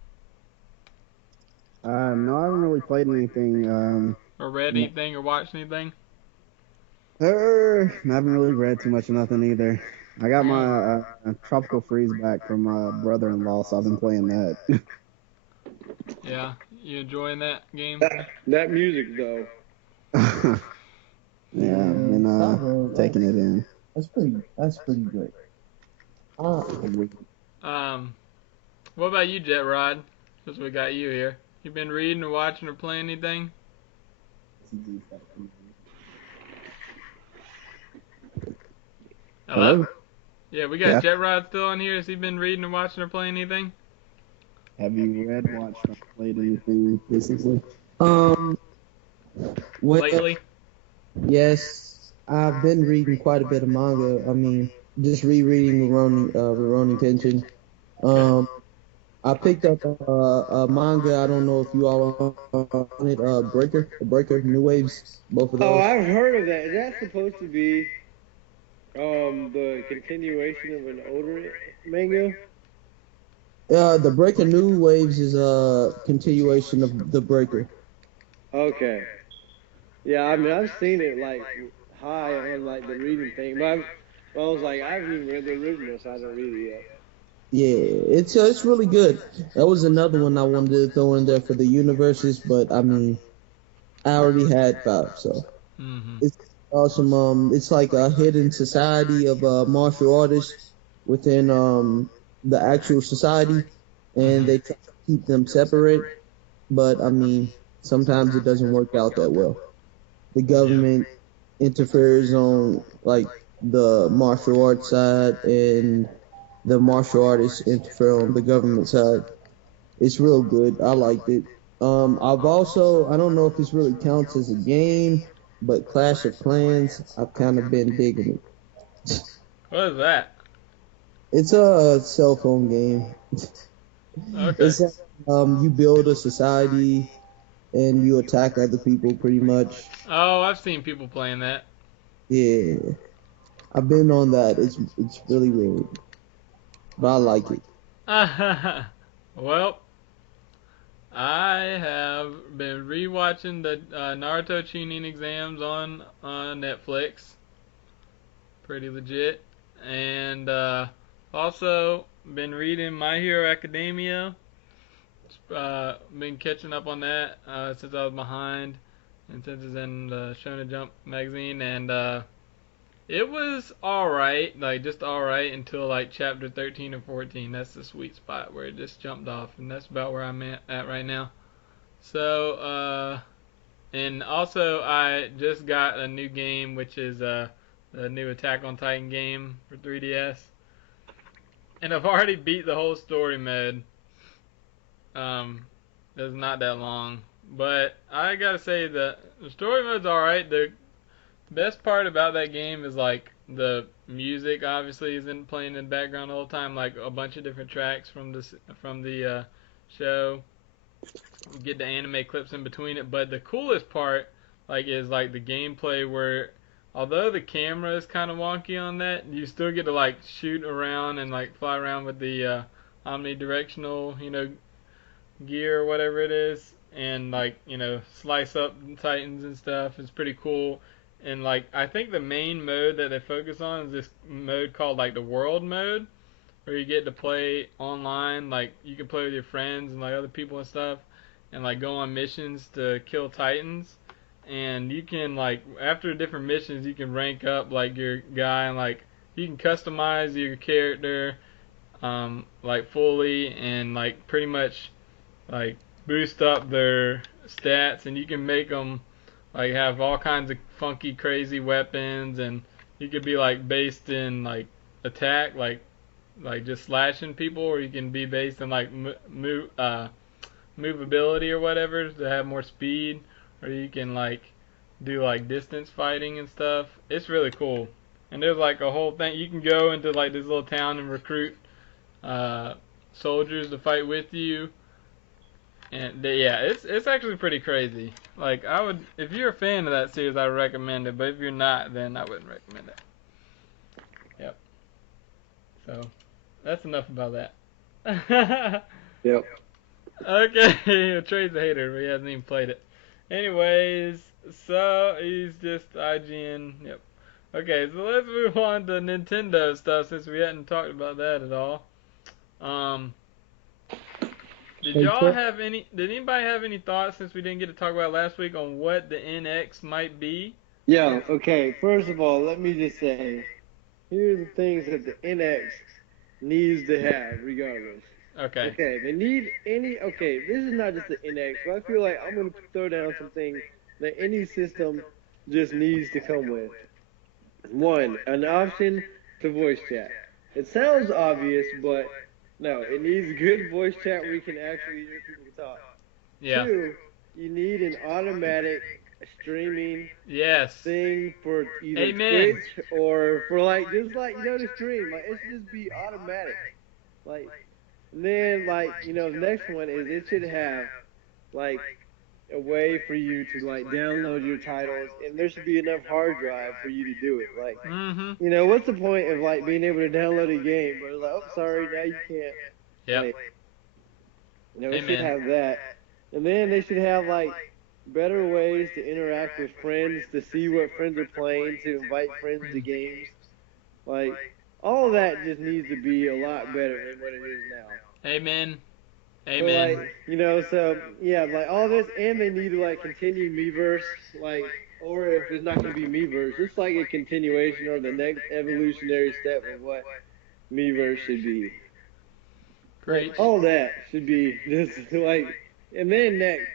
No, I haven't really played anything. Or read anything or watched anything? I haven't really read too much of nothing either. I got my Tropical Freeze back from my brother-in-law, so I've been playing that. Yeah, you enjoying that game? That music though. Yeah, I've been taking it in. That's pretty great. What about you, Jet Rod? Since we got you here, you been reading or watching or playing anything? Hello? Yeah, we got Yeah. Jet Rod still on here. Has he been reading or watching or playing anything? Have you read, watched, or played anything recently? Well, Lately? yes, I've been reading quite a bit of manga. I mean, just rereading Rurouni Kenshin. I picked up a manga. I don't know if you all are on it. Breaker, New Waves, both of Oh, those. I've heard of that. Is that supposed to be the continuation of an older manga? The Breaker New Waves is a continuation of the Breaker. Okay. Yeah, I mean I've seen it like high on like the reading thing, but I was like I haven't even read the original, so I don't read it yet. Yeah, it's really good. That was another one I wanted to throw in there for the universes, but I mean, I already had 5, so Mm-hmm. it's awesome. It's like a hidden society of martial artists within the actual society, and they try to keep them separate. But I mean, sometimes it doesn't work out that well. The government interferes on like the martial arts side, and the martial artists interfere on the government side. It's real good. I liked it. I've also, I don't know if this really counts as a game, but Clash of Clans, I've kind of been digging it. What is that? It's a cell phone game. Okay. It's you build a society and you attack other people pretty much. Oh, I've seen people playing that. Yeah, I've been on that. It's really weird, but I like it. Well, I have been rewatching the Naruto tuning exams on Netflix. Pretty legit. And also been reading My Hero Academia. Been catching up on that since I was behind, and since it's in the Shonen Jump magazine, and it was alright, like just alright until like chapter 13 or 14. That's the sweet spot where it just jumped off, and that's about where I'm at right now. So, and also I just got a new game, which is the new Attack on Titan game for 3DS, and I've already beat the whole story mode. It's not that long, but I gotta say the story mode's alright. The best part about that game is like the music. Obviously, isn't playing in the background the whole time. Like a bunch of different tracks from the show. You get the anime clips in between it, but the coolest part is like the gameplay where. Although the camera is kind of wonky on that, you still get to like shoot around and like fly around with the omnidirectional, gear or whatever it is, and slice up titans and stuff. It's pretty cool. And like I think the main mode that they focus on is this mode called like the world mode, where you get to play online. Like you can play with your friends and like other people and stuff, and like go on missions to kill titans. And you can like after different missions you can rank up like your guy, and like you can customize your character like fully, and like pretty much like boost up their stats, and you can make them like have all kinds of funky crazy weapons, and you could be like based in like attack, like just slashing people, or you can be based in like movability or whatever to have more speed, or you can like do like distance fighting and stuff. It's really cool. And there's like a whole thing you can go into like this little town and recruit uh, soldiers to fight with you. And yeah, it's actually pretty crazy. Like I would, if you're a fan of that series, I would recommend it. But if you're not, then I wouldn't recommend it. Yep. So that's enough about that. Yep. Okay, Trey's a hater, but he hasn't even played it. Anyways, so he's just IGN. Yep. Okay, so let's move on to Nintendo stuff since we hadn't talked about that at all. Um, Did y'all have any? Did anybody have any thoughts since we didn't get to talk about it last week on what the NX might be? Yo, okay, first of all, let me just say, here are the things that the NX needs to have, regardless. Okay. Okay, they need okay, this is not just the NX, but I feel like I'm going to throw down some things that any system just needs to come with. One, an option to voice chat. It sounds obvious, but no, it needs good voice chat where you can actually hear people talk. Yeah. Two, you need an automatic streaming Yes. thing for either Amen. Twitch or for like just like to stream. Like it should just be automatic. Like and then the next one is it should have like a way for you to like download your titles and there should be enough hard drive for you to do it. Like what's the point of like being able to download a game but it's like, oh sorry, now you can't. Yep. Like, it should Amen. have that. And then they should have like better ways to interact with friends, to see what friends are playing, to invite friends to games. Like all that just needs to be a lot better than what it is now. Amen. So Amen. so yeah, like all this, and they need to like continue Miiverse, like, or if it's not going to be Miiverse, it's like a continuation or the next evolutionary step of what Miiverse should be. Great. Like, all that should be just like, and then next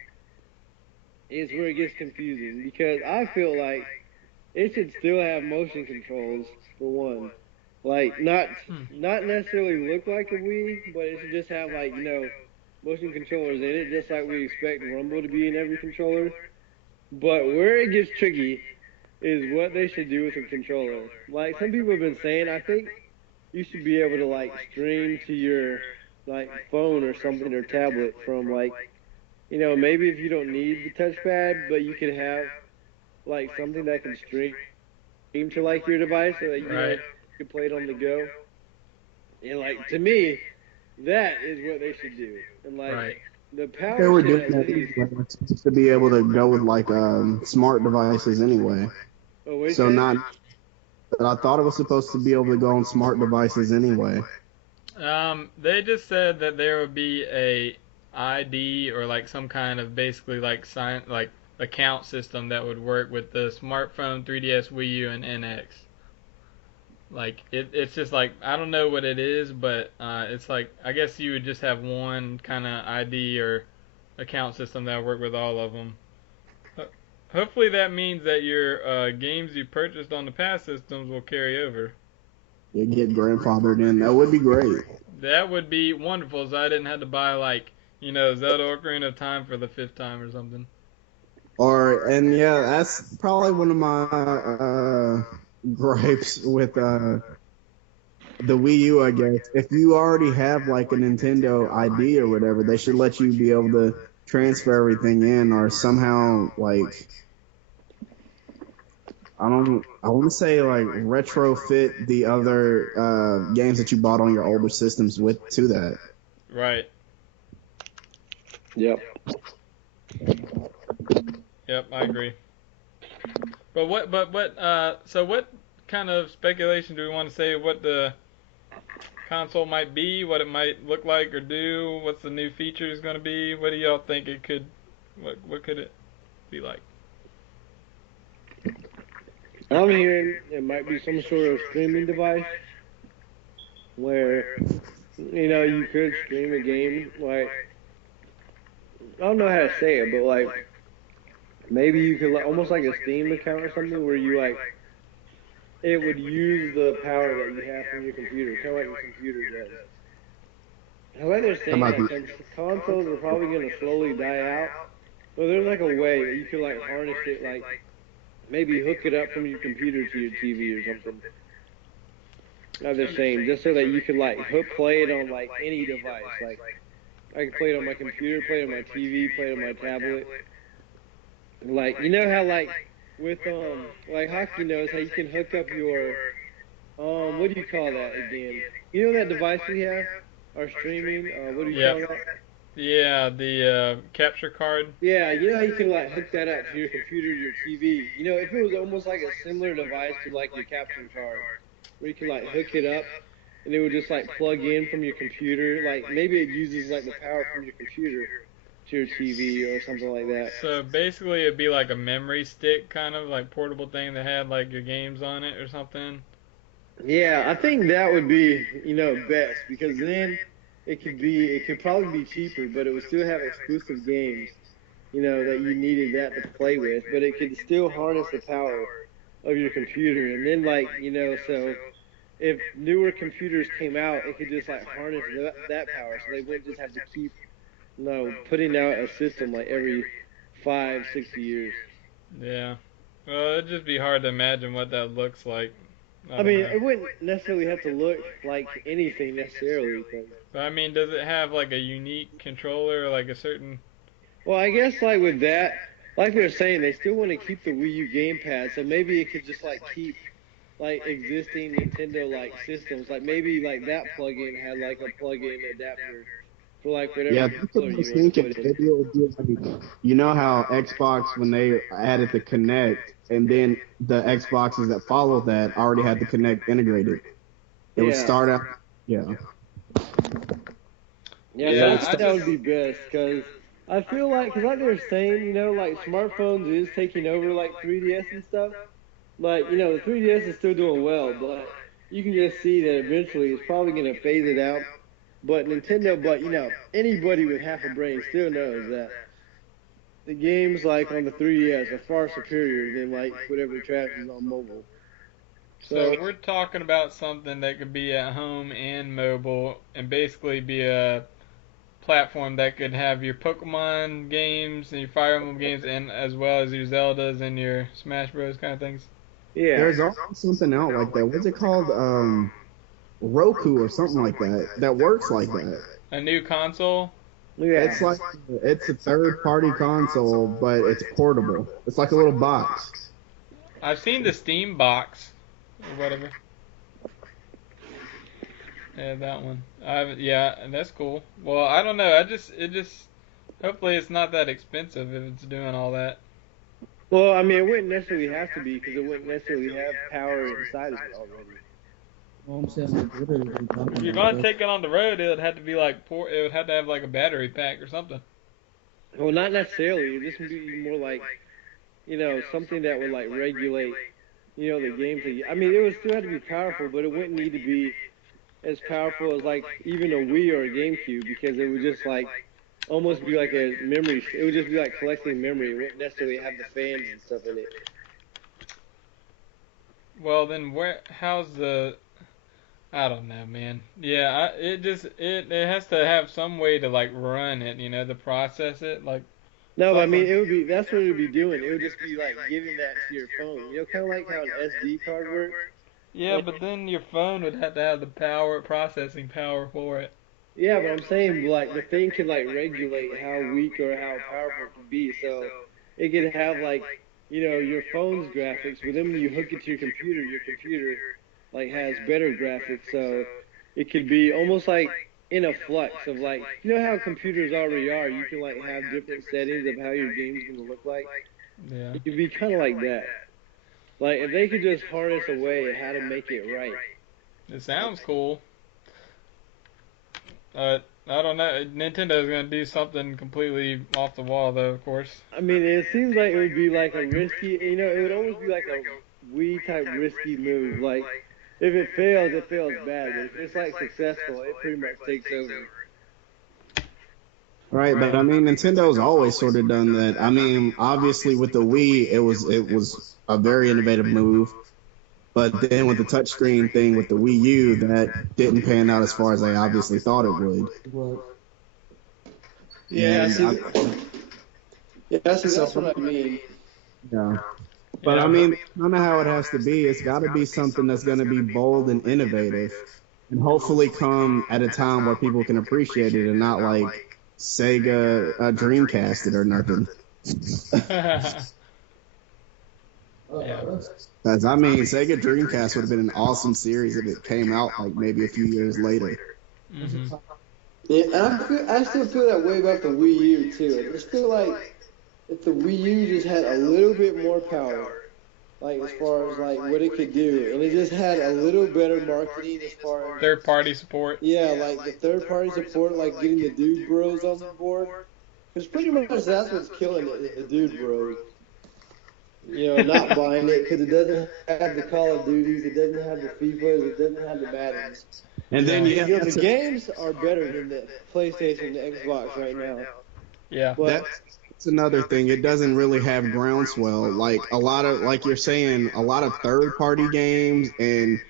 is where it gets confusing because I feel like it should still have motion controls for one. Like not necessarily look like a Wii, but it should just have like motion controllers in it, just like we expect Rumble to be in every controller. But where it gets tricky is what they should do with a controller. Like some people have been saying, I think you should be able to like stream to your like phone or something or tablet from like maybe if you don't need the touchpad, but you could have like something that can stream to like your device so that you can play it on the go. And like to me, that is what they should do. And like the power They were should doing at that least anyway, to be able to go with like smart devices anyway. So not. But I thought it was supposed to be able to go on smart devices anyway. They just said that there would be a ID or like some kind of basically like account system that would work with the smartphone, 3DS, Wii U, and NX. Like it's just like I don't know what it is, but it's like I guess you would just have one kind of ID or account system that would work with all of them. Hopefully that means that your games you purchased on the past systems will carry over. You get grandfathered in. That would be great. That would be wonderful, so I didn't have to buy like Zelda Ocarina of Time for the 5th time or something. That's probably one of my gripes with the Wii U, I guess. If you already have like a Nintendo ID or whatever, they should let you be able to transfer everything in or somehow like I want to say like retrofit the other games that you bought on your older systems to that. Right. Yep. Yep, I agree. So what kind of speculation do we want to say what the console might be, what it might look like or do, what's the new features going to be? What do y'all think it could what could it be like? I'm hearing it might be some sort of streaming device where you could stream a game like I don't know how to say it, but like maybe you could almost like a Steam account or something where you like it would use the power that you have from your computer, kind of like your computer does. However, they're saying that consoles are probably going to slowly die out, but there's like a way that you could like harness it, like maybe hook it up from your computer to your TV or something. Now they're saying just so that you could like play it on like any device. Like I could play it on my computer, play it on my TV, play it on my tablet. Like how like with like hockey knows how you can hook up your what do you call that again? That device we have, our streaming. What do you call that? Yeah, the capture card. Yeah, how you can like hook that up to your computer, to your TV. If it was almost like a similar device to like your capture card, where you can like hook it up, and it would just like plug in from your computer. Like maybe it uses like the power from your computer, to your TV or something like that. So basically, it'd be like a memory stick, kind of like portable thing that had like your games on it or something. Yeah, I think that would be, best, because then it could probably be cheaper, but it would still have exclusive games, that you needed that to play with, but it could still harness the power of your computer. And then, so if newer computers came out, it could just like harness that power, so they wouldn't just have to keep, putting out a system like every 5, 6 years. Yeah. Well, it'd just be hard to imagine what that looks like. I I don't mean, know. it wouldn't necessarily have to look like anything necessarily. But I mean, does it have like a unique controller, like a certain? Well, I guess like with that, like we were saying, they still want to keep the Wii U gamepad, so maybe it could just like keep like existing Nintendo like systems. Like maybe like that plug-in had like a plug-in adapter for like whatever Yeah, that's what controller I was you want to thinking. put in. Maybe it would be like, you know how Xbox, when they added the Kinect, and then the Xboxes that followed that already had the Kinect integrated. It would Yeah. start out, yeah. Yeah, that would be best, because I feel because like they were saying, like smartphones is taking over like 3DS and stuff. Like, the 3DS is still doing well, but you can just see that eventually it's probably going to phase it out. But Nintendo, anybody with half a brain still knows that the games like on the 3DS are far superior than like whatever trash is on mobile. So we're talking about something that could be at home and mobile, and basically be a platform that could have your Pokemon games and your Fire Emblem games, and as well as your Zeldas and your Smash Bros. Kind of things. Yeah. There's also something else like that. What's it called? Roku or something like that. That works like that. A new console. Yeah. It's a third-party console, but it's portable. It's like a little box. I've seen the Steam box, or whatever. Yeah, that one. Yeah, that's cool. Well, I don't know. Hopefully it's not that expensive if it's doing all that. Well, I mean, it wouldn't necessarily have to be, because it wouldn't necessarily have power inside of it already. I'm saying, If you're gonna take it on the road, it would have to be like it would have to have like a battery pack or something. Well, not necessarily. This would be more like, something that would like regulate, the games. I mean, it would still have to be powerful, but it wouldn't need to be as powerful as like even a Wii or a GameCube, because it would just like almost be like a memory. It would just be like collecting memory. It wouldn't necessarily have the fans and stuff in it. Well, then how's the? I don't know, man. Yeah, it has to have some way to like run it, to process it, like. No, but I mean, that's what it would be doing. It would just be like giving that to your phone. Kind of like how an SD card works. Yeah, but then your phone would have to have the processing power for it. Yeah, but I'm saying like the thing could like regulate how weak or how powerful it can be. So it could have like, your phone's graphics, but then when you hook it to your computer like has better graphics. So it could be almost like in a flux of like, how computers already are. You can like have different settings of how your game's gonna look like. Yeah. It could be kind of like that. Like if they could just harness a way of how to make it right. It sounds cool. I don't know. Nintendo's gonna do something completely off the wall, though. Of course. I mean, it seems like it would be like a risky. It would almost be like a Wii type risky move. Like if it fails bad. But if it's like successful, it pretty much takes over. Right, but I mean, Nintendo's always sort of done that. I mean, obviously with the Wii, it was a very innovative move. But then with the touchscreen thing with the Wii U, that didn't pan out as far as they obviously thought it would. Yeah, that's what I mean. Yeah. But I mean, kind of how it has to be. It's got to be something that's going to be bold and innovative, and hopefully come at a time where people can appreciate it and not like Sega Dreamcast it or nothing. Because I mean, Sega Dreamcast would have been an awesome series if it came out like maybe a few years later. Mm-hmm. Yeah, and I still feel that way about the Wii U too. I just feel like if the Wii U just had a little bit more power, like as far as like what it could do, and it just had a little better marketing as far as third-party support. Yeah, like the third-party support, like getting the Dude Bros on board. Because pretty much that's what's killing the dude bros. Not buying it because it doesn't have the Call of Duties, it doesn't have the FIFAs, it doesn't have the Maddens. And then The games are better than the PlayStation and the Xbox right now. Yeah. But that's another thing. It doesn't really have groundswell. Like a lot of, like you're saying, a lot of third-party games and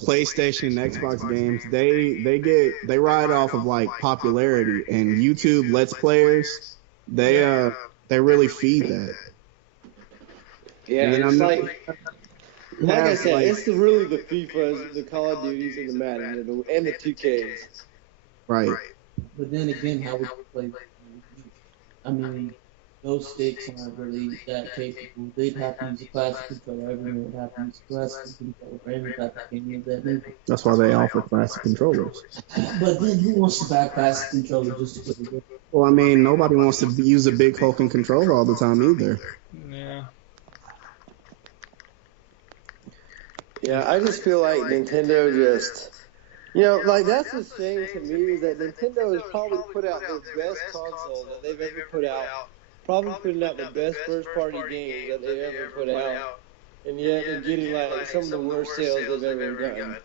PlayStation and Xbox games, they ride off of like popularity, and YouTube Let's Players, they really feed that. Yeah, and it's like I said, it's really the FIFAs, the Call of Duties, and the Madden, and the 2Ks. Right. But then again, how would you play? I mean, those sticks aren't really that capable. They'd have to use a classic controller. Everyone would have to use a classic controller for any type of game of that nature. That's why they offer classic controllers. But then who wants to buy a classic controller just to put it in? Well, I mean, nobody wants to use a big hulking controller all the time either. Yeah. Yeah, I just feel like Nintendo just, like that's the thing to me is that Nintendo has probably put out the best console that they've ever put out, probably putting out the best first-party games that they've ever put out, and yet they're getting like some of the worst sales they've ever done.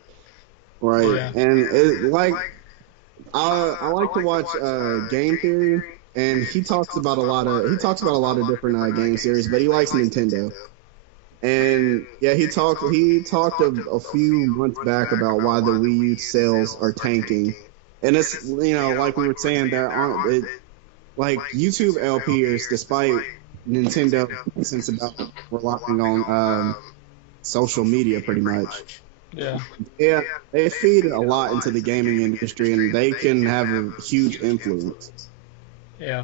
Right, Yeah. and I like to watch Game Theory, and he talks about a lot of different game series, but he likes Nintendo. And yeah, he talked a few months back about why the Wii U sales are tanking, and it's like we were saying, like YouTube LPers, despite Nintendo since about relying on social media pretty much. Yeah. Yeah, they feed a lot into the gaming industry, and they can have a huge influence. Yeah.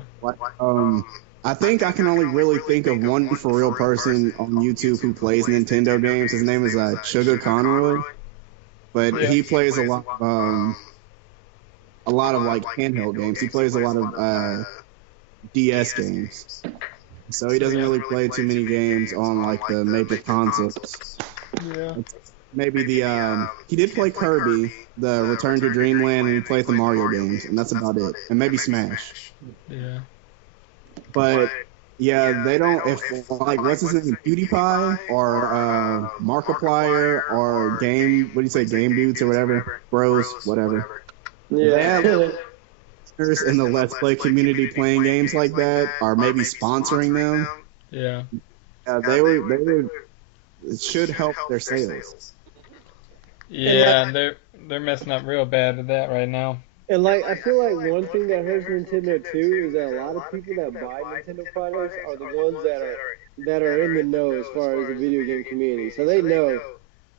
I think I can only really think of one for real person on YouTube who plays Nintendo games. His name is Sugar Conroy, but he plays a lot of like handheld games. He plays a lot of DS games, so he doesn't really play too many games on like the major consoles. Yeah. Maybe he did play Kirby, the Return to Dreamland, and he played the Mario games, and that's about it. And maybe Smash. Yeah. But yeah, they don't. If like what's his name, PewDiePie or Markiplier or Game Dudes or whatever, Bros, whatever. Yeah. They have listeners in the Let's Play community playing games like that, or maybe sponsoring them. Yeah. They would. It should help their sales. Yeah, they're messing up real bad with that right now. And I feel like one thing that hurts Nintendo too is that a lot of people that buy Nintendo products are the ones that are in the know as far as the video game community. So they know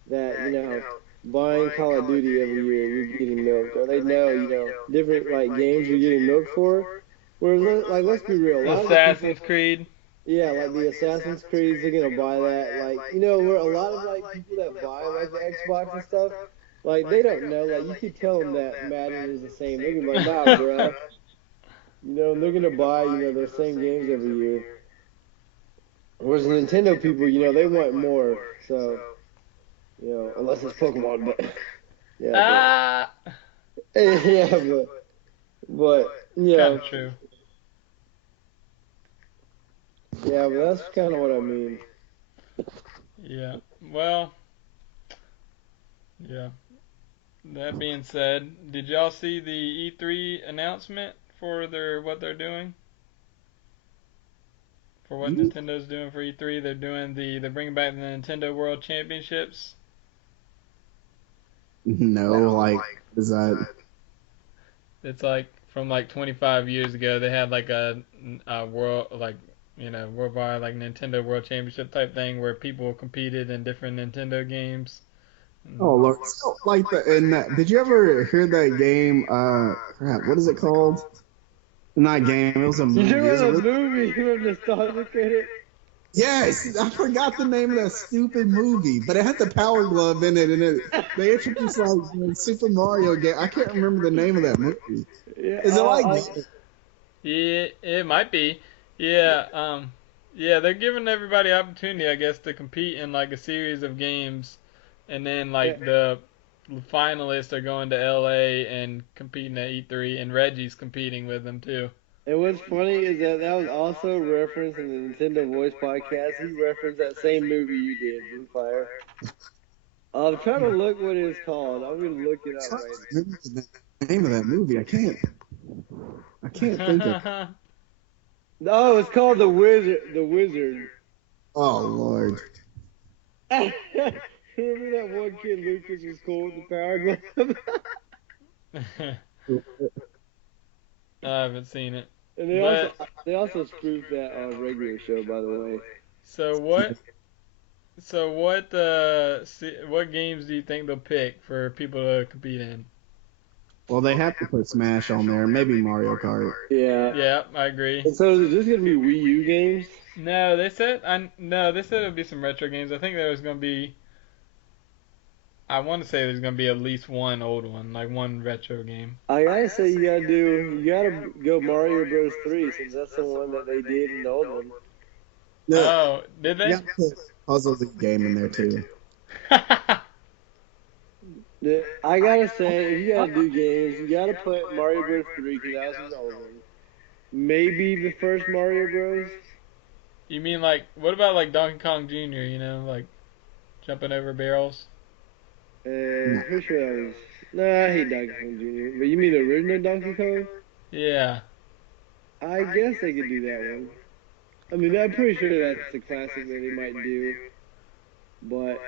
that buying Call of Duty every year you're getting milked, or they know different games you're getting milked for. Whereas let's be real, Assassin's Creed. Yeah, like the Assassin's Creeds, they're gonna buy that. Where a lot of people that buy the Xbox and stuff. They don't know. You could tell them that Madden is the same. They're gonna be like, nah, bro. They're gonna buy, their same games every year. Whereas the Nintendo people, they want more. So, unless it's Pokemon, but yeah. But kind of true. Yeah, but that's kind of what I mean. Yeah. Well. Yeah. That being said, did y'all see the E3 announcement for what they're doing? For what Nintendo's doing for E3, they're bringing back the Nintendo World Championships. No, what is that? It's from 25 years ago. They had a world worldwide Nintendo World Championship type thing where people competed in different Nintendo games. Oh, Lord. So, did you ever hear that game? Crap, what is it called? Not game. It was a movie. You remember the movie from Nostalgia Critic? Yes, I forgot the name of that stupid movie, but it had the Power Glove in it, and they introduced Super Mario game. I can't remember the name of that movie. Yeah, is it Yeah, it might be. Yeah. Yeah, they're giving everybody opportunity, I guess, to compete in a series of games. And then, the finalists are going to LA and competing at E3, and Reggie's competing with them, too. And what's funny is that was also referenced in the Nintendo Voice podcast. He referenced that same movie you did, Blue Fire. I'm trying to look what it's called. I'm gonna look it up right The name of that movie, I can't think of. now. Oh, it's called The Wizard. The Wizard. Oh Lord. Remember that one kid Lucas was cool with the power glove? I haven't seen it. And they also spoofed that regular show, by the way. So what games do you think they'll pick for people to compete in? Well, they have to put Smash on there, maybe Mario Kart. Yeah. Yeah, I agree. And so is this gonna be Wii U games? No, they said it'll be some retro games. I think there's gonna be. I want to say there's gonna be at least one old one, like one retro game. I gotta say you gotta go Mario Bros. 3 since that's the one that they did in the old one. No, Oh, did they? you got to put Puzzle League game in there too. I gotta say, if you gotta do games, you gotta put Mario Bros. 3 because that was the old one. Maybe the first Mario Bros. You mean like what about like Donkey Kong Jr.? You know, like jumping over barrels. Who should I was? Nah, I hate Donkey Kong Jr. But you mean the original Donkey Kong? Yeah. I guess they could do that one. I mean, I'm pretty sure that's a classic that they might do. But,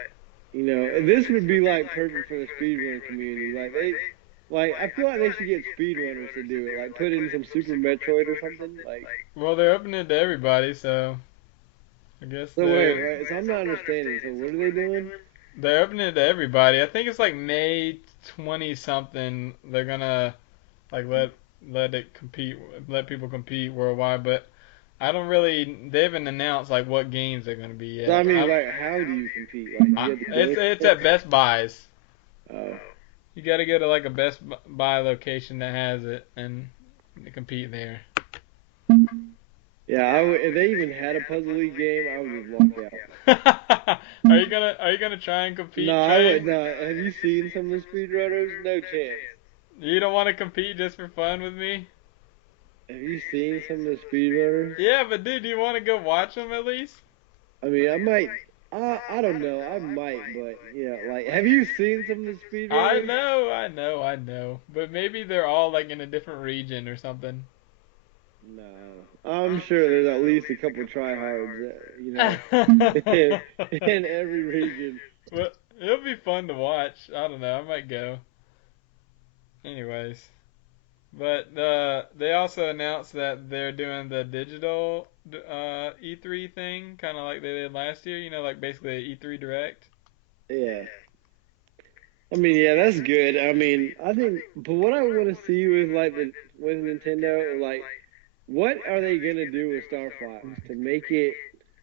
you know, this would be like perfect for the speedrun community. I feel like they should get speedrunners to do it. Like, put in some Super Metroid or something. Like, Well, they're opening it to everybody, so I guess so wait, so I'm not understanding. So what are they doing? they're opening it to everybody. I think it's like May 20 something. They're gonna like let people compete worldwide, but they haven't announced like what games they're gonna be yet. So, I mean, like, how do you compete? Like, you have to go It's at Best Buys. Oh. You gotta go to like a Best Buy location that has it and compete there. Yeah, if they even had a Puzzle League game, I would just walk out. Are you gonna try and compete? No, I would not. Have you seen some of the speedrunners? No chance. You don't want to compete just for fun with me? Have you seen some of the speedrunners? Yeah, but dude, do you want to go watch them at least? I mean, I might. I don't know. I might, but yeah, like, have you seen some of the speedrunners? I know. But maybe they're all like in a different region or something. No, I'm sure there's at least a couple tryhards, you know, in every region. Well, it'll be fun to watch. I don't know. I might go. Anyways. But they also announced that they're doing the digital E3 thing, kind of like they did last year. You know, like basically E3 Direct. Yeah. I mean, yeah, that's good. I mean, I think, but what I want to see with with Nintendo, like, what are they gonna do with Star Fox to make it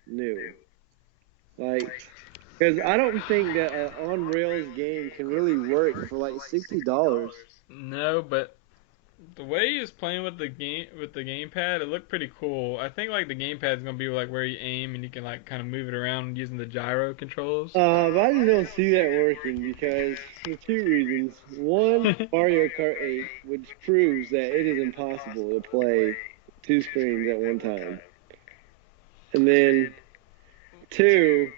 new? Like, because I don't think that an on rails game can really work for like $60. No, but the way he was playing with the gamepad, it looked pretty cool. I think like the gamepad's gonna be like where you aim and you can like kind of move it around using the gyro controls. But I just don't see that working because for two reasons. One, Mario Kart 8, which proves that it is impossible to play two screens at one time. And then two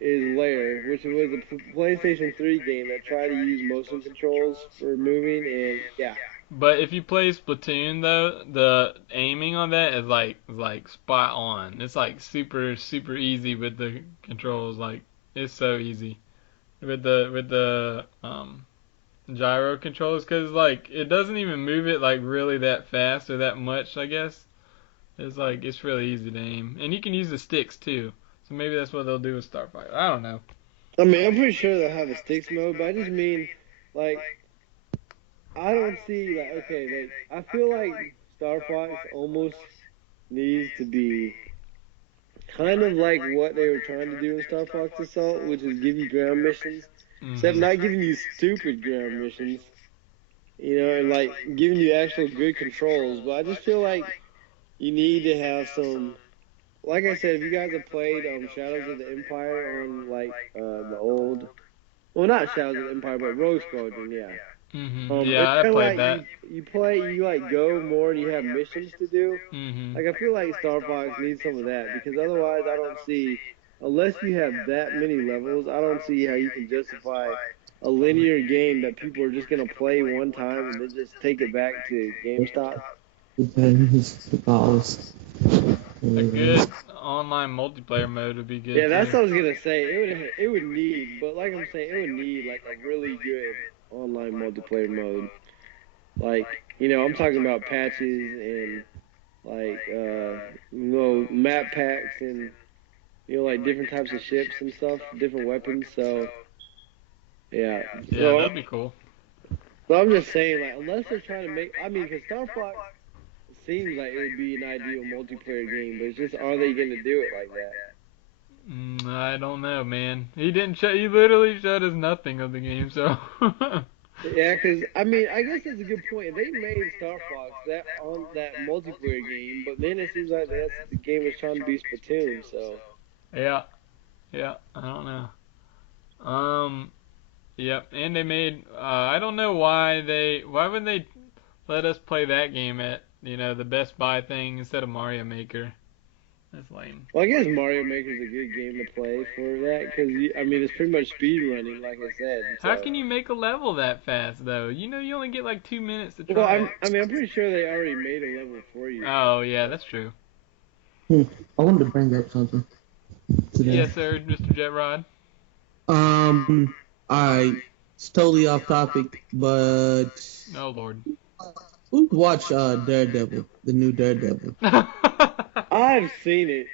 is Lair, which was a PlayStation 3 game that tried to use motion controls for moving, and yeah. But if you play Splatoon though, the aiming on that is like spot on. It's like super easy with the controls. Like it's so easy with the gyro controls because like it doesn't even move it like really that fast or that much. I guess it's really easy to aim, and you can use the sticks too. So maybe that's what they'll do with Starfighter. I don't know. I mean, I'm pretty sure they'll have a sticks mode, but I just mean like. I don't see I feel like Star Fox almost needs to be kind of like what they were trying to do in Star Fox Assault, which is give you ground missions, except not giving you stupid ground missions, you know, and like giving you actual good controls. But I just feel like you need to have some. Like I said, if you guys have played Shadows of the Empire on the old, well, not Shadows of the Empire, but Rogue Squadron, yeah. Yeah, I it's kinda played like that. you like go more and you have missions to do. hmm Like I feel like Star Fox needs some of that because otherwise I don't see, unless you have that many levels, I don't see how you can justify a linear game that people are just gonna play one time and then just take it back to GameStop. A good online multiplayer mode would be good Yeah, that's too. what I was gonna say. It would need, but like I'm saying, it would need like a really good online multiplayer mode. Like, I'm talking about patches and like map packs and like different types of ships and stuff, different weapons. So yeah, Yeah, so that'd be cool. I'm just saying, like, unless they're trying to make, I mean, because Star Fox seems like it would be an ideal multiplayer game, but it's just, are they gonna do it like that? I don't know, man. He didn't show. He literally showed us nothing of the game, so. Yeah, because I mean, I guess that's a good point. They made Star Fox that multiplayer game, but then it seems like the game is trying to be Splatoon. So Yeah, yeah. I don't know. Yep. And they made. I don't know why they. Why would they let us play that game at the Best Buy thing instead of Mario Maker? That's lame. well, I guess Mario Maker is a good game to play for that because I mean it's pretty much speed running, like I said. How So can you make a level that fast though? You only get like 2 minutes to well, try it. I mean I'm pretty sure they already made a level for you. Oh yeah, that's true. I wanted to bring up something today. Yes, sir, Mr. Jetrod. Alright, it's totally off topic, but Oh Lord. who's watched Daredevil, the new Daredevil? I've seen it.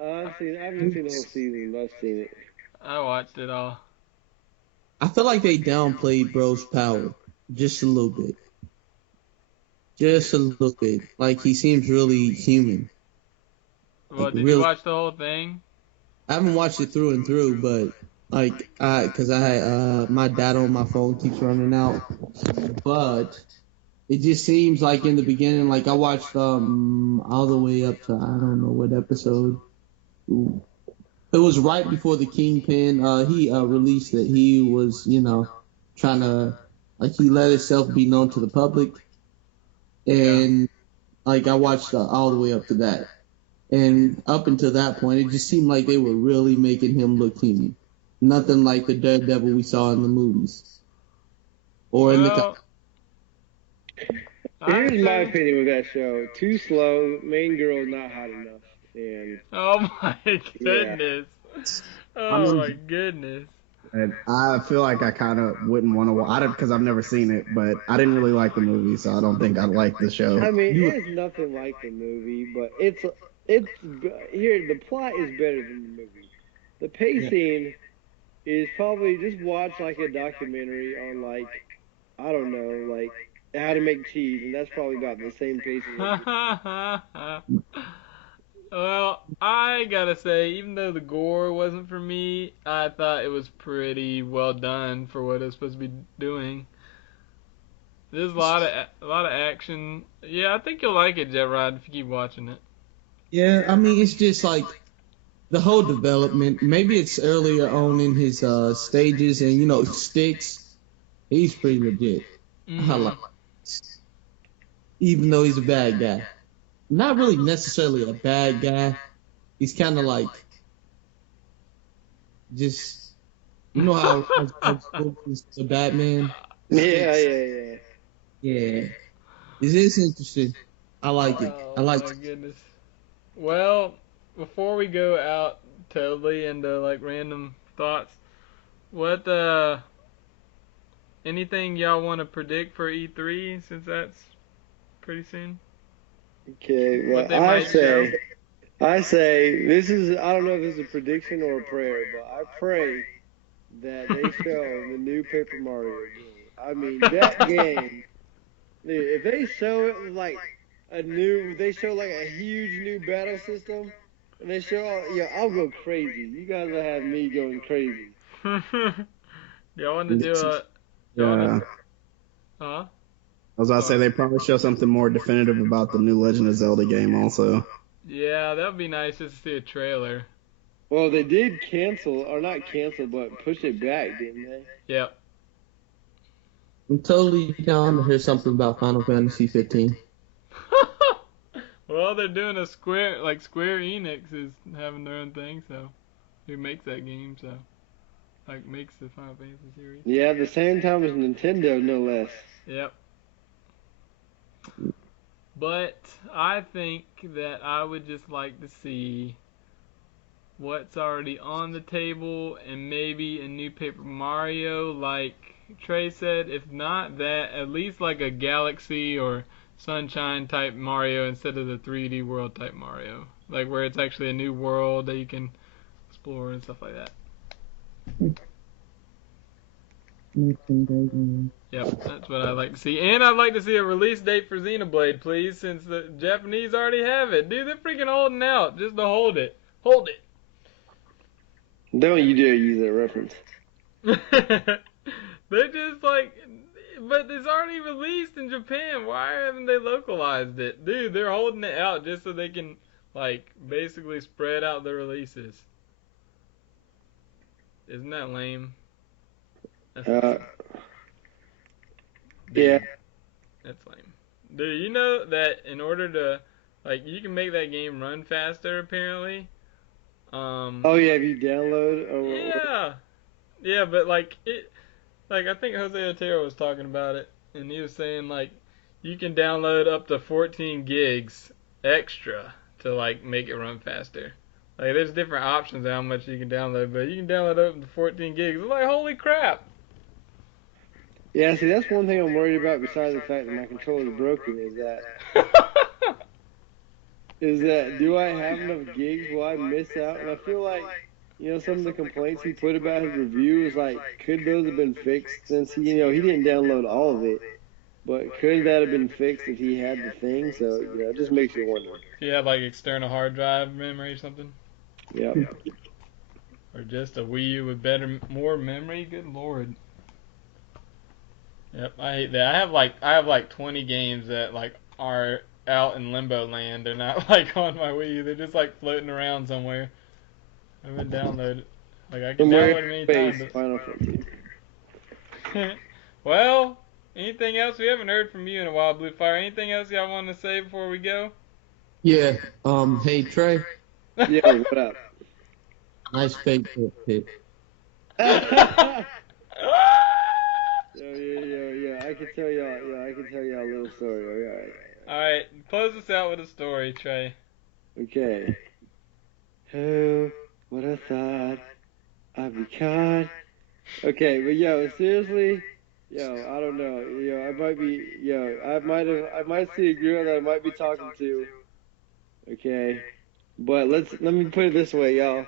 I haven't seen the whole season, but I've seen it. I watched it all. I feel like they downplayed Bro's power just a little bit. Just a little bit. Like he seems really human. Well, Like, did really, you watch the whole thing? I haven't watched it through and through, but like cause I had my data on my phone keeps running out. But it just seems like in the beginning, like I watched all the way up to I don't know what episode. Ooh. It was right before the Kingpin. He released that he was, trying to like he let himself be known to the public, and like I watched all the way up to that, and up until that point, it just seemed like they were really making him look human. Nothing like the Daredevil we saw in the movies or in the. Well, Here's my I'd say- opinion with that show: too slow. Main girl not hot enough, and Oh my Yeah. goodness. Oh my goodness. And I feel like I kind of wouldn't want to watch it because I've never seen it, but I didn't really like the movie, so I don't think I'd like the show. I mean, it's nothing like the movie, but it's here. The plot is better than the movie. The pacing is probably just watch like a documentary on like I don't know, like how to make cheese, and that's probably about the same pacing. Well, I gotta say, even though the gore wasn't for me, I thought it was pretty well done for what it was supposed to be doing. There's a lot of action. Yeah, I think you'll like it, Jet Rod, if you keep watching it. Yeah, I mean it's just like the whole development. Maybe it's earlier on in his stages, and Sticks, he's pretty legit. I like even though he's a bad guy. Not really necessarily a bad guy. He's kind of like just how is the Batman. Yeah. Yeah, it is interesting. I like it. I like Oh my it. goodness. Well, before we go out totally into like random thoughts, what anything y'all want to predict for E3 since that's pretty soon? Okay, What well, they might show? I say this is I don't know if this is a prediction or a prayer, but I pray that they show the new Paper Mario game. I mean that game. Dude, if they show it like they show like a huge new battle system, and they show, I'll go crazy. You guys will have me going crazy. Y'all want to do a? Yeah. Huh? I was about to say they probably show something more definitive about the new Legend of Zelda game also. Yeah, that would be nice just to see a trailer. Well, they did cancel, or not cancel, but push it back, didn't they? Yep. I'm totally down to hear something about Final Fantasy 15. Well, they're doing a Square Enix is having their own thing, so who makes that game? So like makes the Final Fantasy series. Yeah, at the same time as Nintendo, no less. Yep. But I think that I would just like to see what's already on the table and maybe a new Paper Mario, like Trey said. If not that, at least like a Galaxy or Sunshine type Mario instead of the 3D world type Mario. Like where it's actually a new world that you can explore and stuff like that. Yep, that's what I'd like to see. And I'd like to see a release date for Xenoblade, please, since the Japanese already have it. Dude, they're freaking holding out just to hold it. Hold it. Don't you dare use that reference. They're just like, but it's already released in Japan. Why haven't they localized it? Dude, they're holding it out just so they can, like, basically spread out the releases. Isn't that lame? Yeah. That's lame. Dude, you know that in order to, like, you can make that game run faster, apparently. Oh yeah, if you download. Yeah, but like I think Jose Otero was talking about it, and he was saying like you can download up to 14 gigs extra to like make it run faster. Like there's different options on how much you can download, but you can download up to 14 gigs. It's like holy crap. Yeah, see that's one thing I'm worried about besides the fact that my controller's broken is that do I have enough gigs? Will I miss out? And I feel like, you know, some of the complaints he put about his review is like, could those have been fixed since he didn't download all of it, but could that have been fixed if he had the thing? So, you know, it just makes you wonder. If you had like external hard drive memory or something. Yep. Or just a Wii U with more memory. Good lord. Yep, I hate that. I have like 20 games that like are out in limbo land. They're not like on my Wii U. They're just like floating around somewhere. I haven't downloaded. Like I can download them anytime. Final Fantasy. Well, anything else? We haven't heard from you in a while, Bluefire. Anything else y'all want to say before we go? Yeah. Hey Trey. Yeah. What up? Nice fake pic. Yo, I can tell y'all a little story. Alright, close us out with a story, Trey. Okay. Who would have thought I'd be caught? Okay, but seriously, I don't know. I might see a girl that I might be talking to. Okay. But let me put it this way, y'all.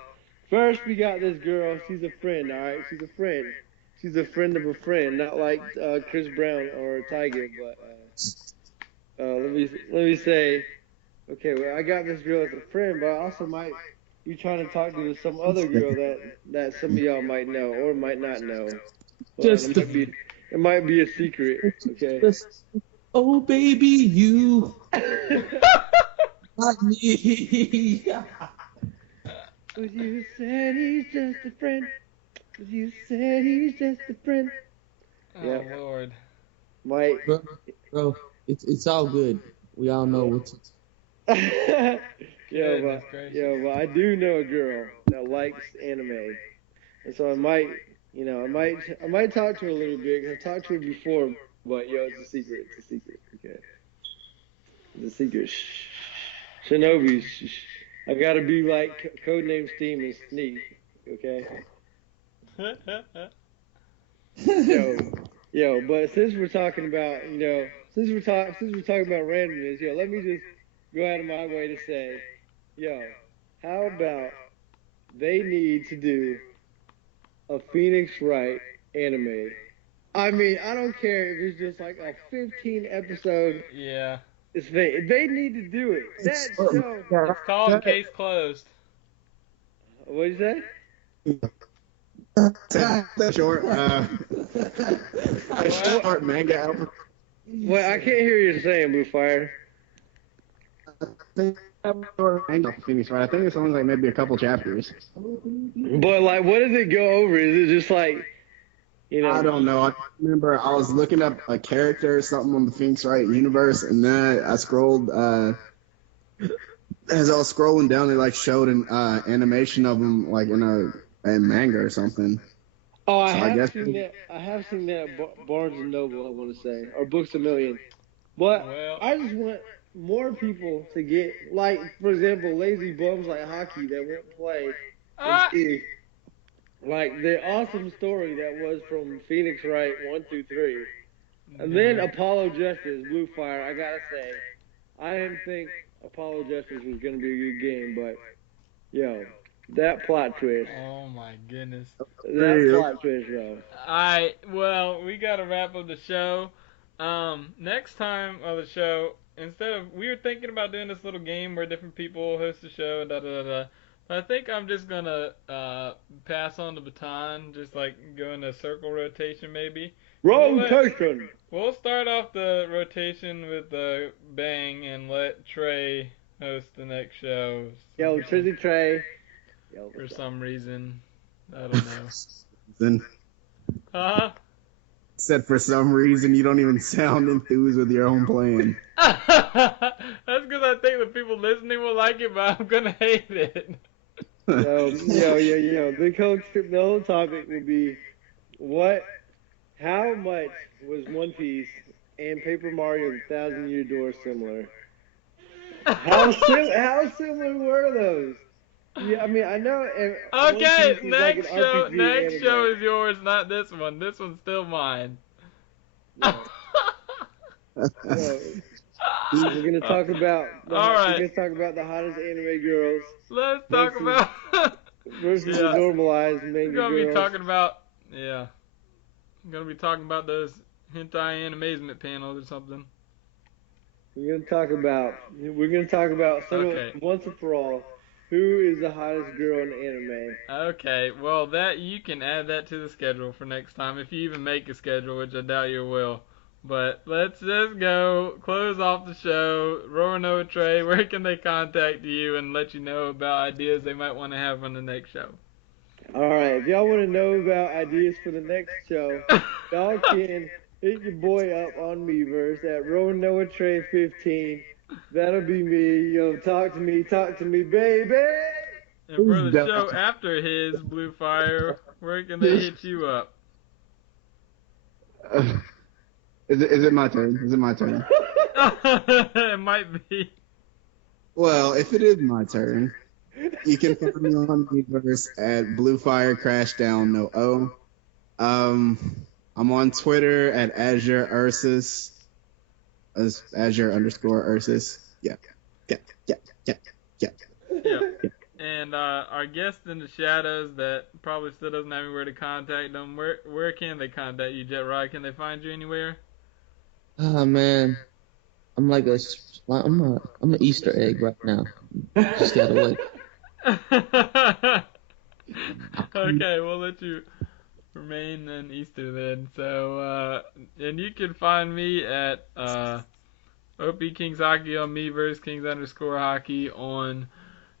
First we got this girl, she's a friend, alright? She's a friend. She's a friend of a friend, not like Chris Brown or Tiger, but let me say, okay, well I got this girl as a friend, but I also might be trying to talk to some other girl that some of y'all might know or might not know. It might be a secret, okay? Oh baby, you got me. But you said he's just a friend. You said he's just a friend. Oh Lord. Mike. Bro, it's all good. We all know what's. But I do know a girl that likes anime, and so I might talk to her a little bit. Cause I've talked to her before, but it's a secret. It's a secret. Okay. It's a secret. Shh. Shinobi. Shh. I gotta be like codename Steam and Sneak. Okay. But since we're talking about, since we're talking about randomness, let me just go out of my way to say, how about they need to do a Phoenix Wright anime? I mean, I don't care if it's just like a 15 episode. Yeah. They need to do it. That show. It's called Case Closed. What'd you say? Short manga album. Well, I can't hear you saying, Bluefire. Phoenix, right? I think it's only like maybe a couple chapters. But like, what does it go over? Is it just like You know. I don't know. I remember I was looking up a character or something on the Phoenix Wright universe, and then I scrolled. As I was scrolling down, they like showed an animation of him like in a manga or something. Oh, I So I have guess seen that. I have seen that at Barnes and Noble. I want to say, or Books a Million. But Well, I just want more people to get, like, for example, lazy bums like hockey that won't play and ah, see, like, the awesome story that was from Phoenix Wright 1 through 3, and then yeah. Apollo Justice, Blue Fire. I gotta say, I didn't think Apollo Justice was gonna be a good game, but yo, that plot twist, Oh my goodness. that plot twist, though. Alright, well, we gotta wrap up the show. Next time on the show, we were thinking about doing this little game where different people host the show, da da da da. But I think I'm just gonna pass on the baton, just like go in a circle rotation maybe. Rotation. We'll start off the rotation with a bang and let Trey host the next show. Yo, Trizzy Trey. Yo, For what's up? some reason, I don't know. Then Huh? said for some reason you don't even sound enthused with your own plan. That's because I think the people listening will like it, but I'm gonna hate it. Yo. The whole topic would be how much was One Piece and Paper Mario: The Thousand Year Door similar? How similar were those? Yeah, I mean, I know. One Okay, Piece is like an RPG next anime. show is yours, not this one. This one's still mine. So, we're gonna talk about All right. we're gonna talk about the hottest anime girls Let's talk about. versus Yeah. the normalized manga We're gonna girls. be talking about. Yeah. I'm gonna be talking about those hentai animazement panels or something. We're gonna talk about Okay. once and for all, who is the hottest girl in anime? Okay, well that you can add that to the schedule for next time if you even make a schedule, which I doubt you will. But let's just go close off the show. Roanoa Trey, where can they contact you and let you know about ideas they might want to have on the next show? All right, if y'all want to know about ideas for the next show, y'all can hit your boy up on Miiverse at Roanoa Trey 15. That'll be me. Yo, talk to me, baby. And for the show after his Blue Fire, where can they hit you up? Is it my turn? Is it my turn? It might be. Well, if it is my turn, you can find me on Miiverse at Bluefirecrashdwn, no O. I'm on Twitter at Azure Ursus, as Azure_Ursus. Yeah. And our guest in the shadows that probably still doesn't have anywhere to contact them. Where can they contact you, Jet Rod? Can they find you anywhere? Oh man, I'm like I'm an Easter egg right now. Just gotta wait. Okay, we'll let you remain in Easter then. So, and you can find me at OPkingshaki on Miiverse, Kings_Hockey on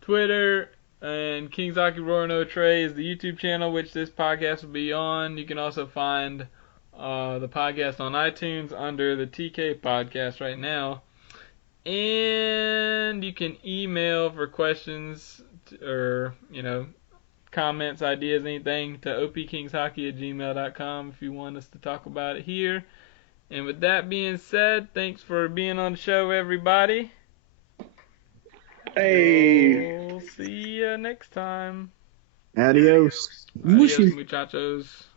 Twitter, and KingsHaki Roanoa Trey is the YouTube channel which this podcast will be on. You can also find the podcast on iTunes under the TK podcast right now. And you can email for questions or, comments, ideas, anything to opkingshaki@gmail.com if you want us to talk about it here. And with that being said, thanks for being on the show, everybody. Hey. We'll see you next time. Adios. Adios, muchachos.